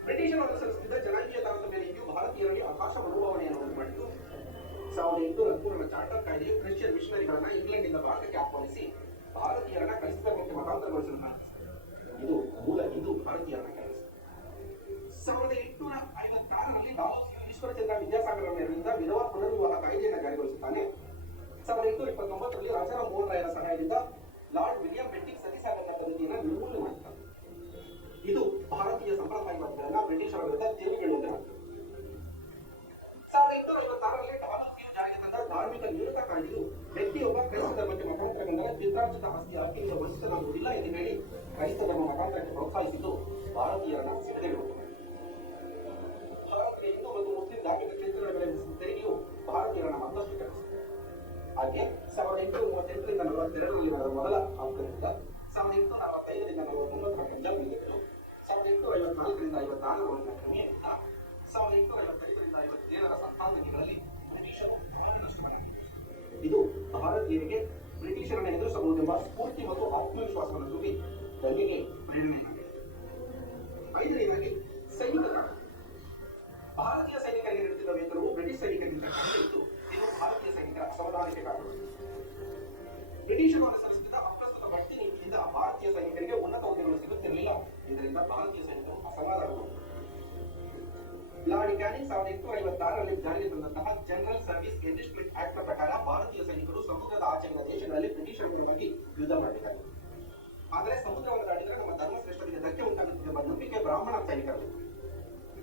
ಬ್ರಿಟಿಷರು ಅನುಸರಿಸುತ್ತಿದ್ದ ಜನಾಂಗೀಯ ತಾರತಮ್ಯ ನೀತಿಯು ಭಾರತೀಯರಲ್ಲಿ ಹತಾಶ ಮನೋಭಾವನೆಯನ್ನು ಉಂಟು ಮಾಡಿತು. 1813ರ ಚಾರ್ಟರ್ ಕಾಯ್ದೆಯು ಕ್ರಿಶ್ಚಿಯನ್ ಮಿಷನರಿಗಳನ್ನ ಇಂಗ್ಲೆಂಡ್ನಿಂದ ಭಾರತಕ್ಕೆ ಆಹ್ವಾನಿಸಿ ಭಾರತೀಯರನ್ನ ಕ್ರೈಸ್ತಧರ್ಮಕ್ಕೆ ಮತಾಂತರಗೊಳಿಸಲು ಇದು ಮೂಲ ಹಿಂದೂ ಭಾರತೀಯರನ್ನ ಕೆಲಸ. 1856ರಲ್ಲಿ ಲಾಹೋಸ್ನ ಈಶ್ವರಚಂದ್ರ ವಿದ್ಯಾಸಾಗರ ನೆರವಿನಿಂದ ವಿಧವಾ ಪುನರ್ವಿವಾಹ ಕಾಯ್ದೆಯನ್ನು ಜಾರಿಗೊಳಿಸುತ್ತಾನೆ. 1829ರಲ್ಲಿ ರಾಜಾರಾಮ್ ಮೋಹನ್ ರಾಯರ ಸಹಾಯದಿಂದ ಲಾರ್ಡ್ ವಿಲಿಯಂ ಬೆಂಟಿಕ್ ಸತಿಸಾಗರ ಪದ್ಧತಿಯನ್ನು ನಿರ್ಮೂಲನೆ ಮಾಡುತ್ತಾರೆ. ಇದು ಭಾರತೀಯ ಸಂಪ್ರದಾಯವಾದಿಗಳನ್ನ ಬ್ರಿಟಿಷರ ವಿರುದ್ಧ ತಿರುಗಿಕೊಳ್ಳುವುದಾಗಿದೆ. 1856ರಲ್ಲಿ ಲಾಹೋಸ್ನ ಜಾರಿಗೆ ತಂದ ಧಾರ್ಮಿಕ ನ್ಯೂನತಾ ಕಾಯ್ದೆಯು ವ್ಯಕ್ತಿಯೊಬ್ಬ ಕ್ರೈಸ್ತ ಧರ್ಮಕ್ಕೆ ಮತಾಂತರಗೊಂಡರೆ ಪಿತ್ರಾರ್ಜಿತ ಆಸ್ತಿಯ ಹಕ್ಕಿನಿಂದ ವಂಚಿತನಾಗುವುದಿಲ್ಲ ಎಂದು ಹೇಳಿ ಕ್ರೈಸ್ತ ಧರ್ಮ ಮತಾಂತರಕ್ಕೆ ಪ್ರೋತ್ಸಾಹಿಸಿದ್ದು ಭಾರತೀಯರನ್ನ ಸೆಳೆದಿರುತ್ತದೆ. ಹಿಂದೂ ಮತ್ತು ಮುಸ್ಲಿಂ ಧಾರ್ಮಿಕ ಕ್ಷೇತ್ರಗಳ ಮೇಲೆ ತೆರಿಗೆಯು ಭಾರತೀಯರನ್ನ ಮತ್ತಷ್ಟು ಕೆಡಿಸಿದೆ. ಹಾಗೆ 1838ರಿಂದ 42ರಲ್ಲಿ ನಡೆದ ಮೊದಲ ಆಫ್ಘನಿಸ್ತ, 1845ರಿಂದ 49ರ ಪಂಜಾಬ್ ಯುದ್ಧಗಳು, 1854ರಿಂದ 56ರವರೆಗಿನ ಕ್ರಿಮಿಯಾ ಯುದ್ಧ, 1855ರಿಂದ 57ರ ಸಂತಾನಗಳಲ್ಲಿ ಬ್ರಿಟಿಷರು ಭಾರಿ ನಷ್ಟವನ್ನಾಗಿದ್ದರು. ಇದು ಭಾರತೀಯರಿಗೆ ಬ್ರಿಟಿಷರನ್ನು ಎದುರಿಸಬಹುದೆಂಬ ಸ್ಫೂರ್ತಿ ಮತ್ತು ಆತ್ಮವಿಶ್ವಾಸವನ್ನು ತುಂಬಿ ದಂಗೆಗೆ ಪ್ರೇರಣೆಯಾಗಿದೆ. ಐದನೇದಾಗಿ ಸೈನಿಕ ಕಾರಣ. ಭಾರತೀಯ ಸೈನಿಕರಿಗೆ ನೀಡುತ್ತಿದ್ದ ವೇತನವು ಬ್ರಿಟಿಷ್ ಸೈನಿಕರಿಗಿಂತ ಕಡಿಮೆ ಇದ್ದು, ಇದು ಭಾರತೀಯ ಸೈನಿಕರ ಅಸಮಾಧಾನಕ್ಕೆ ಕಾರಣ. ಬ್ರಿಟಿಷರು ಅನುಸರಿಸುತ್ತಿದ್ದ ಅಪ್ರಸ್ತುತ ಬಡ್ತಿ ನೀತಿಯಿಂದ ಭಾರತೀಯ ಸೈನಿಕರಿಗೆ ಉನ್ನತ ಹುದ್ದೆಗಳು ಸಿಗುತ್ತಿರಲಿಲ್ಲ. ಇದರಿಂದ ಭಾರತೀಯ ಸೈನಿಕರು ಅಸಮಾಧಾನಗೊಂಡರು. ಲಾರ್ಡ್ ಕ್ಯಾನಿಂಗ್ 1856ರಲ್ಲಿ ಜಾರಿಗೆ ತಂದಂತಹ ಜನರಲ್ ಸರ್ವಿಸ್ ಎನ್ಲಿಸ್ಟ್ಮೆಂಟ್ ಆಕ್ಟ್ ನ ಪ್ರಕಾರ ಭಾರತೀಯ ಸೈನಿಕರು ಸಮುದ್ರದ ಆಚೆಗಿನ ದೇಶಗಳಲ್ಲಿ ಬ್ರಿಟಿಷರ ವಿರುದ್ಧವಾಗಿ ಯುದ್ಧ ಮಾಡಬೇಕಾಗಿತ್ತು. ಆದರೆ ಸಮುದ್ರವನ್ನು ದಾಟಿದರೆ ನಮ್ಮ ಧರ್ಮಶ್ರೇಷ್ಠರಿಗೆ ಧಕ್ಕೆ ಉಂಟಾಗುತ್ತದೆ ಎಂಬ ನಂಬಿಕೆ ಬ್ರಾಹ್ಮಣ ಸೈನಿಕರು.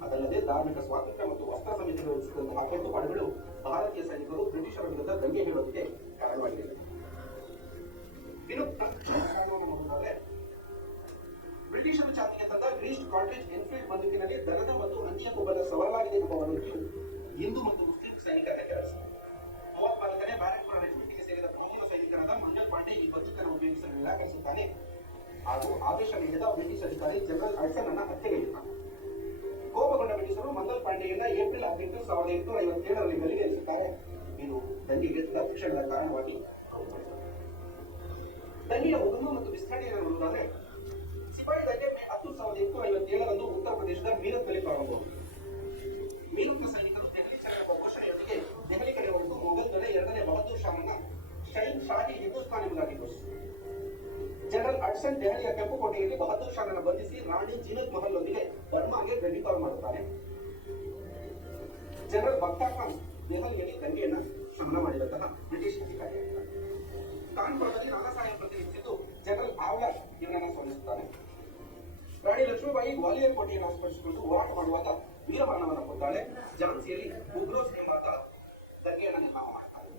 ಅದಲ್ಲದೆ ಧಾರ್ಮಿಕ ಸ್ವಾತಂತ್ರ್ಯ ಮತ್ತು ವಸ್ತ್ರ ಸಮಿತಿಗಳು ವಿಧಿಸಿದಂತಹ ಕಟ್ಟುಪಾಡುಗಳು ಭಾರತೀಯ ಸೈನಿಕರು ಬ್ರಿಟಿಷರ ವಿರುದ್ಧ ದಂಗೆ ಹೇಳೋದಕ್ಕೆ ಕಾರಣವಾಗಿದೆ. ಇನ್ನು ಕಾರಣವನ್ನು ನೋಡಿದರೆ ಬ್ರಿಟಿಷರು ಚಾತಿಗೆ ತಂದ ಗ್ರೀಸ್ಟ್ ಕಾಟ್ರೇಜ್ ಎನ್ಫೀಲ್ಡ್ ಬಂದೂಕಿನಲ್ಲಿ ದನದ ಮತ್ತು ಅಂಚಿನ ಕೊಬ್ಬನ್ನು ಸವರಲಾಗಿದೆ ಎಂಬ ವರದಿಯು ಹಿಂದೂ ಮತ್ತು ಮುಸ್ಲಿಂ ಸೈನಿಕರ ಕೆಲಸ. 34ನೇ ಬ್ಯಾರಕ್ಪುರ ರೆಜಿಮೆಂಟ್ಗೆ ಸೇರಿದ ಬಹುಮುಖ ಸೈನಿಕರಾದ ಮಂಜಲ್ ಪಾಂಡೆ ಈ ಬಂದೂಕನ್ನು ಉಪಯೋಗಿಸಲು ನಿರಾಕರಿಸುತ್ತಾನೆ ಹಾಗೂ ಆದೇಶ ನೀಡಿದ ಬ್ರಿಟಿಷ್ ಅಧಿಕಾರಿ ಜನರಲ್ ಹಡ್ಸನ್ ಅನ್ನು ಹತ್ಯೆಗೈಯುತ್ತಾನೆ. ಕೋಪಗೊಂಡ ಬ್ರಿಟಿಷರು ಮಂಗಲ್ ಪಾಂಡೆಯನ್ನ ಏಪ್ರಿಲ್ 18, 1857ರಲ್ಲಿ ಗಲ್ಲಿಗೇರಿಸುತ್ತಾರೆ. ಇದು ದಂಗೆಗೆ ತಕ್ಷಣದ ಕಾರಣವಾಗಿ ದಂಗೆಯ ಉಗಮ ಮತ್ತು ವಿಸ್ತರಣೆಯನ್ನು ನೋಡುವುದಾದರೆ ಸಿಪಾಯಿ ದಂಗೆ ಮೇ 10, 1857ರಂದು ಉತ್ತರ ಪ್ರದೇಶದ ಮೀರತ್ನಲ್ಲಿ ಪ್ರಾರಂಭವಾಯಿತು. ಮೀರತ್ನ ಸೈನಿಕರು ದೆಹಲಿ ಚಲನೆಯ ಘೋಷಣೆಯೊಂದಿಗೆ ದೆಹಲಿ ಕಡೆ ಹೊರಟು ಮೊಘಲ್ ದೊರೆ 2ನೇ ಬಹದ್ದೂರ್ ಶಾಮನ್ನ ಶೈನ್ ಶಾಹಿ ಹಿಂದೂಸ್ತಾನ್ ಎಂಬುದಾಗಿ ಘೋಷಿಸಿದರು. ಜನರಲ್ ಹಡ್ಸನ್ ದೆಹಲಿಯ ಕೆಂಪುಕೋಟೆಯಲ್ಲಿ ಬಹದ್ದೂರ್ ಶಾನನ್ನು ಬಂಧಿಸಿ ರಾಣಿ ಜೀನತ್ ಮಹಲ್ನೊಂದಿಗೆ ಬರ್ಮಾಗೆ ಗಡೀಪಾರು ಮಾಡುತ್ತಾನೆ. ಜನರಲ್ ಬಕ್ತಾ ಖಾನ್ ದೆಹಲಿಯಲ್ಲಿ ದಂಗೆಯನ್ನು ಶಮನ ಮಾಡಿದಂತಹ ಬ್ರಿಟಿಷ್ ಅಧಿಕಾರಿಯಾಗಿದ್ದಾರೆ. ಕಾನ್ಪುರದಲ್ಲಿ ನಾನಾ ಸಾಹೇಬ್ ಪ್ರತಿನಿಧಿಸಿದ್ದು ಜನರಲ್ ಆವ್ಲರ್ ಇವನನ್ನು ಸೋಲಿಸುತ್ತಾನೆ. ರಾಣಿ ಲಕ್ಷ್ಮೀಬಾಯಿ ಗ್ವಾಲಿಯರ್ ಕೋಟೆಯನ್ನು ಸ್ಪರ್ಶಿಸಿಕೊಂಡು ಹೋರಾಟ ಮಾಡುವಾಗ ವೀರಮರಣವನ್ನು ಹೊಂದಾಳೆ. ಝಾನ್ಸಿಯಲ್ಲಿ ಉಗ್ರೋಸ್ ಎಂಬಾತ ದಂಗೆಯನ್ನು ನಿರ್ಮಾಣ ಮಾಡುತ್ತಾರೆ.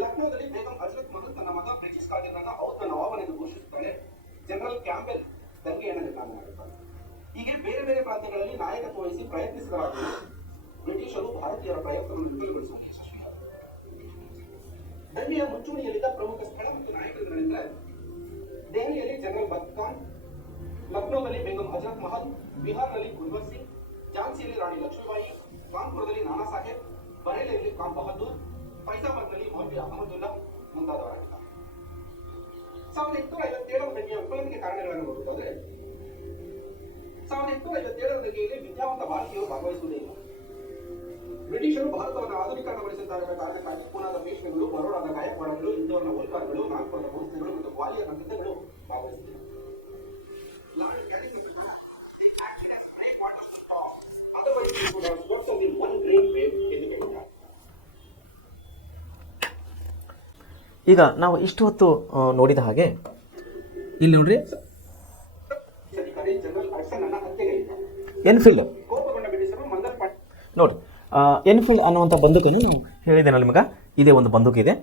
ಲಕ್ನೋದಲ್ಲಿ ಬೇಗಂ ಹಜರತ್ ಮಹಲ್ ತನ್ನ ಮಗ ಬ್ರಿಟಿಷ್ ಕಾದಿರನ್ನ ಔದ್ನ ನವಾಬನೆಂದು ಘೋಷಿಸುತ್ತಾಳೆ. ಜನರಲ್ ಕ್ಯಾಂಬೆಲ್ ದಂಗೆಯನ್ನು ನಿರ್ಮಾಣ ಮಾಡುತ್ತಾರೆ. ಹೀಗೆ ಬೇರೆ ಬೇರೆ ಪ್ರಾಂತ್ಯಗಳಲ್ಲಿ ನಾಯಕತ್ವ ವಹಿಸಿ ಪ್ರಯತ್ನಿಸಿದರಾದರೂ ಬ್ರಿಟಿಷರು ಭಾರತೀಯರ ಪ್ರಯತ್ನವನ್ನು ವಿಫಲಗೊಳಿಸುವುದು ಯಶಸ್ವಿಯಾದರು. ದಂಗೆಯ ಮುಂಚೂಣಿಯಲ್ಲಿದ್ದ ಪ್ರಮುಖ ಸ್ಥಳ ಮತ್ತು ನಾಯಕರುಗಳೆಂದರೆ ದೆಹಲಿಯಲ್ಲಿ ಜನರಲ್ ಬತ್ ಖಾನ್, ಲಕ್ನೋದಲ್ಲಿ ಬೇಗಂ ಹಜರತ್ ಮಹಲ್, ಬಿಹಾರ್ನಲ್ಲಿ ಕುನ್ವರ್ ಸಿಂಗ್, ಝಾನ್ಸಿಯಲ್ಲಿ ರಾಣಿ ಲಕ್ಷ್ಮೀಬಾಯಿ, ಕಾನ್ಪುರದಲ್ಲಿ ನಾನಾ ಸಾಹೇಬ್, ಬರೇಲಿಯಲ್ಲಿ ಖಾನ್ ಬಹದ್ದೂರ್, ಫೈಜಾಬಾದ್ನಲ್ಲಿ ಮೌಲ್ವಿ ಅಹಮದುಲ್ಲಾ ಮುಂತಾದವರಾಗಿದ್ದಾರೆ. 1857ರ ದಂಗೆಯ ವಿಫಲತೆಗೆ ಕಾರಣಗಳನ್ನು ನೋಡುವುದಾದರೆ 1857 ವಿದ್ಯಾವಂತ ಭಾರತೀಯರು ಭಾಗವಹಿಸುವುದೇ ಇಲ್ಲ. ಬ್ರಿಟಿಷರು ಭಾರತವನ್ನು ಆಧುನೀಕರಣಗೊಳಿಸಿದ್ದಾರೆ ಕಾರಣಕ್ಕಾಗಿ ಪೂನಾದ ಪೇಶ್ವೆಗಳು, ಬರೋಡಾದ ಗಾಯಕ್ವಾಡಗಳು, ಇಂದೋರ್ನ ಹೋಲ್ಕರ್ಗಳು, ನಾಗ್ಪುರದ ಭೋಸ್ಲೆಗಳು ಮತ್ತು ಗ್ವಾಲಿಯರ್ನ ಮಿತ್ರಗಳು ಭಾಗವಹಿಸಿದ್ದಾರೆ. ಲಾರ್ಡ್ ಕ್ಯಾನಿಂಗ್ ಈಗ ನಾವು ಇಷ್ಟು ಹೊತ್ತು ನೋಡಿದ ಹಾಗೆ ಇಲ್ಲಿ ನೋಡ್ರಿ ಜನರಲ್ ಹಡ್ಸನ್ ಅನ್ನ ಹತ್ಯೆಗೈದ. ಎನ್ಫೀಲ್ಡ್ ಕೋಪಗೊಂಡ ಬ್ರಿಟಿಷರು ಮಂದರ್ ನೋಡಿ, ಎನ್ಫೀಲ್ಡ್ ಅನ್ನುವಂಥ ಬಂದೂಕನ್ನು ನಾವು ಹೇಳಿದ್ದೇನಲ್ಲ ನಿಮಗೆ, ಇದೇ ಒಂದು ಬಂದೂಕಿದೆ.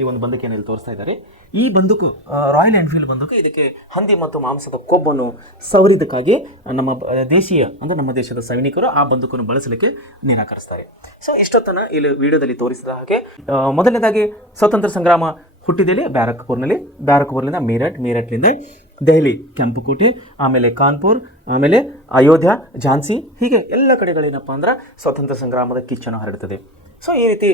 ಈ ಒಂದು ಬಂದೂಕನ್ನು ಇಲ್ಲಿ ತೋರಿಸ್ತಾ ಇದ್ದಾರೆ. ಈ ಬಂದೂಕು ರಾಯಲ್ ಎನ್ಫೀಲ್ಡ್ ಬಂದೂಕು. ಇದಕ್ಕೆ ಹಂದಿ ಮತ್ತು ಮಾಂಸದ ಕೊಬ್ಬನ್ನು ಸವರಿದ್ದಕ್ಕಾಗಿ ನಮ್ಮ ದೇಶೀಯ ಅಂದರೆ ನಮ್ಮ ದೇಶದ ಸೈನಿಕರು ಆ ಬಂದೂಕನ್ನು ಬಳಸಲಿಕ್ಕೆ ನಿರಾಕರಿಸ್ತಾರೆ. ಸೊ ಇಷ್ಟೊತ್ತನ ಇಲ್ಲಿ ವಿಡಿಯೋದಲ್ಲಿ ತೋರಿಸಿದ ಹಾಗೆ ಮೊದಲನೇದಾಗಿ ಸ್ವಾತಂತ್ರ್ಯ ಸಂಗ್ರಾಮ ಹುಟ್ಟಿದಲ್ಲಿ ಬ್ಯಾರಕ್ಪುರ್ನಲ್ಲಿ, ಬ್ಯಾರಕ್ಪುರ್ನಿಂದ ಮೀರಟ್ನಿಂದ ದೆಹಲಿ ಕೆಂಪುಕೋಟೆ, ಆಮೇಲೆ ಕಾನ್ಪುರ್, ಆಮೇಲೆ ಅಯೋಧ್ಯ, ಝಾನ್ಸಿ, ಹೀಗೆ ಎಲ್ಲ ಕಡೆಗಳೇನಪ್ಪ ಅಂದ್ರೆ ಸ್ವಾತಂತ್ರ್ಯ ಸಂಗ್ರಾಮದ ಕಿಚ್ಚನ್ನು ಹರಡುತ್ತದೆ. ಸೊ ಈ ರೀತಿ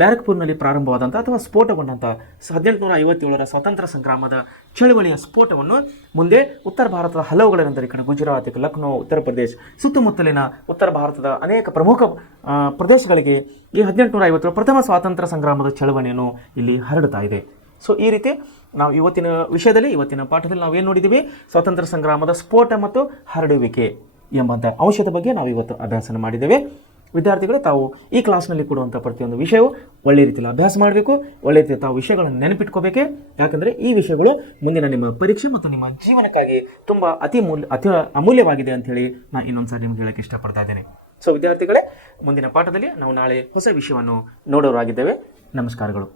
ಬ್ಯಾರಕ್ಪುರ್ನಲ್ಲಿ ಪ್ರಾರಂಭವಾದಂಥ ಅಥವಾ ಸ್ಫೋಟಗೊಂಡಂಥ 1857ರ ಸ್ವಾತಂತ್ರ್ಯ ಸಂಗ್ರಾಮದ ಚಳವಳಿಯ ಸ್ಫೋಟವನ್ನು ಮುಂದೆ ಉತ್ತರ ಭಾರತದ ಹಲವು ಕಡೆ, ಈ ಕಡೆ ಗುಜರಾತ್, ಲಕ್ನೋ, ಉತ್ತರ ಪ್ರದೇಶ, ಸುತ್ತಮುತ್ತಲಿನ ಉತ್ತರ ಭಾರತದ ಅನೇಕ ಪ್ರಮುಖ ಪ್ರದೇಶಗಳಿಗೆ ಈ 1857 ಪ್ರಥಮ ಸ್ವಾತಂತ್ರ್ಯ ಸಂಗ್ರಾಮದ ಚಳವಳಿಯನ್ನು ಇಲ್ಲಿ ಹರಡುತ್ತಾ ಇದೆ. ಸೊ ಈ ರೀತಿ ನಾವು ಇವತ್ತಿನ ಪಾಠದಲ್ಲಿ ನಾವೇನು ನೋಡಿದ್ದೀವಿ, ಸ್ವಾತಂತ್ರ್ಯ ಸಂಗ್ರಾಮದ ಸ್ಫೋಟ ಮತ್ತು ಹರಡುವಿಕೆ ಎಂಬಂಥ ಅಂಶದ ಬಗ್ಗೆ ನಾವು ಇವತ್ತು ಅಭ್ಯಾಸನ ಮಾಡಿದ್ದೇವೆ. ವಿದ್ಯಾರ್ಥಿಗಳು ತಾವು ಈ ಕ್ಲಾಸ್ನಲ್ಲಿ ಕೊಡುವಂಥ ಪ್ರತಿಯೊಂದು ವಿಷಯವು ಒಳ್ಳೆ ರೀತಿಯಲ್ಲಿ ಅಭ್ಯಾಸ ಮಾಡಬೇಕು, ಒಳ್ಳೆ ರೀತಿಯ ತಾವು ವಿಷಯಗಳನ್ನು ನೆನಪಿಟ್ಕೋಬೇಕೆ. ಯಾಕಂದರೆ ಈ ವಿಷಯಗಳು ಮುಂದಿನ ನಿಮ್ಮ ಪರೀಕ್ಷೆ ಮತ್ತು ನಿಮ್ಮ ಜೀವನಕ್ಕಾಗಿ ತುಂಬ ಅತಿ ಅಮೂಲ್ಯವಾಗಿದೆ ಅಂಥೇಳಿ ನಾನು ಇನ್ನೊಂದು ಸಾರಿ ನಿಮ್ಗೆ ಹೇಳೋಕ್ಕೆ ಇಷ್ಟಪಡ್ತಾ ಇದ್ದೇನೆ. ಸೊ ವಿದ್ಯಾರ್ಥಿಗಳೇ, ಮುಂದಿನ ಪಾಠದಲ್ಲಿ ನಾವು ನಾಳೆ ಹೊಸ ವಿಷಯವನ್ನು ನೋಡೋರಾಗಿದ್ದೇವೆ. ನಮಸ್ಕಾರಗಳು.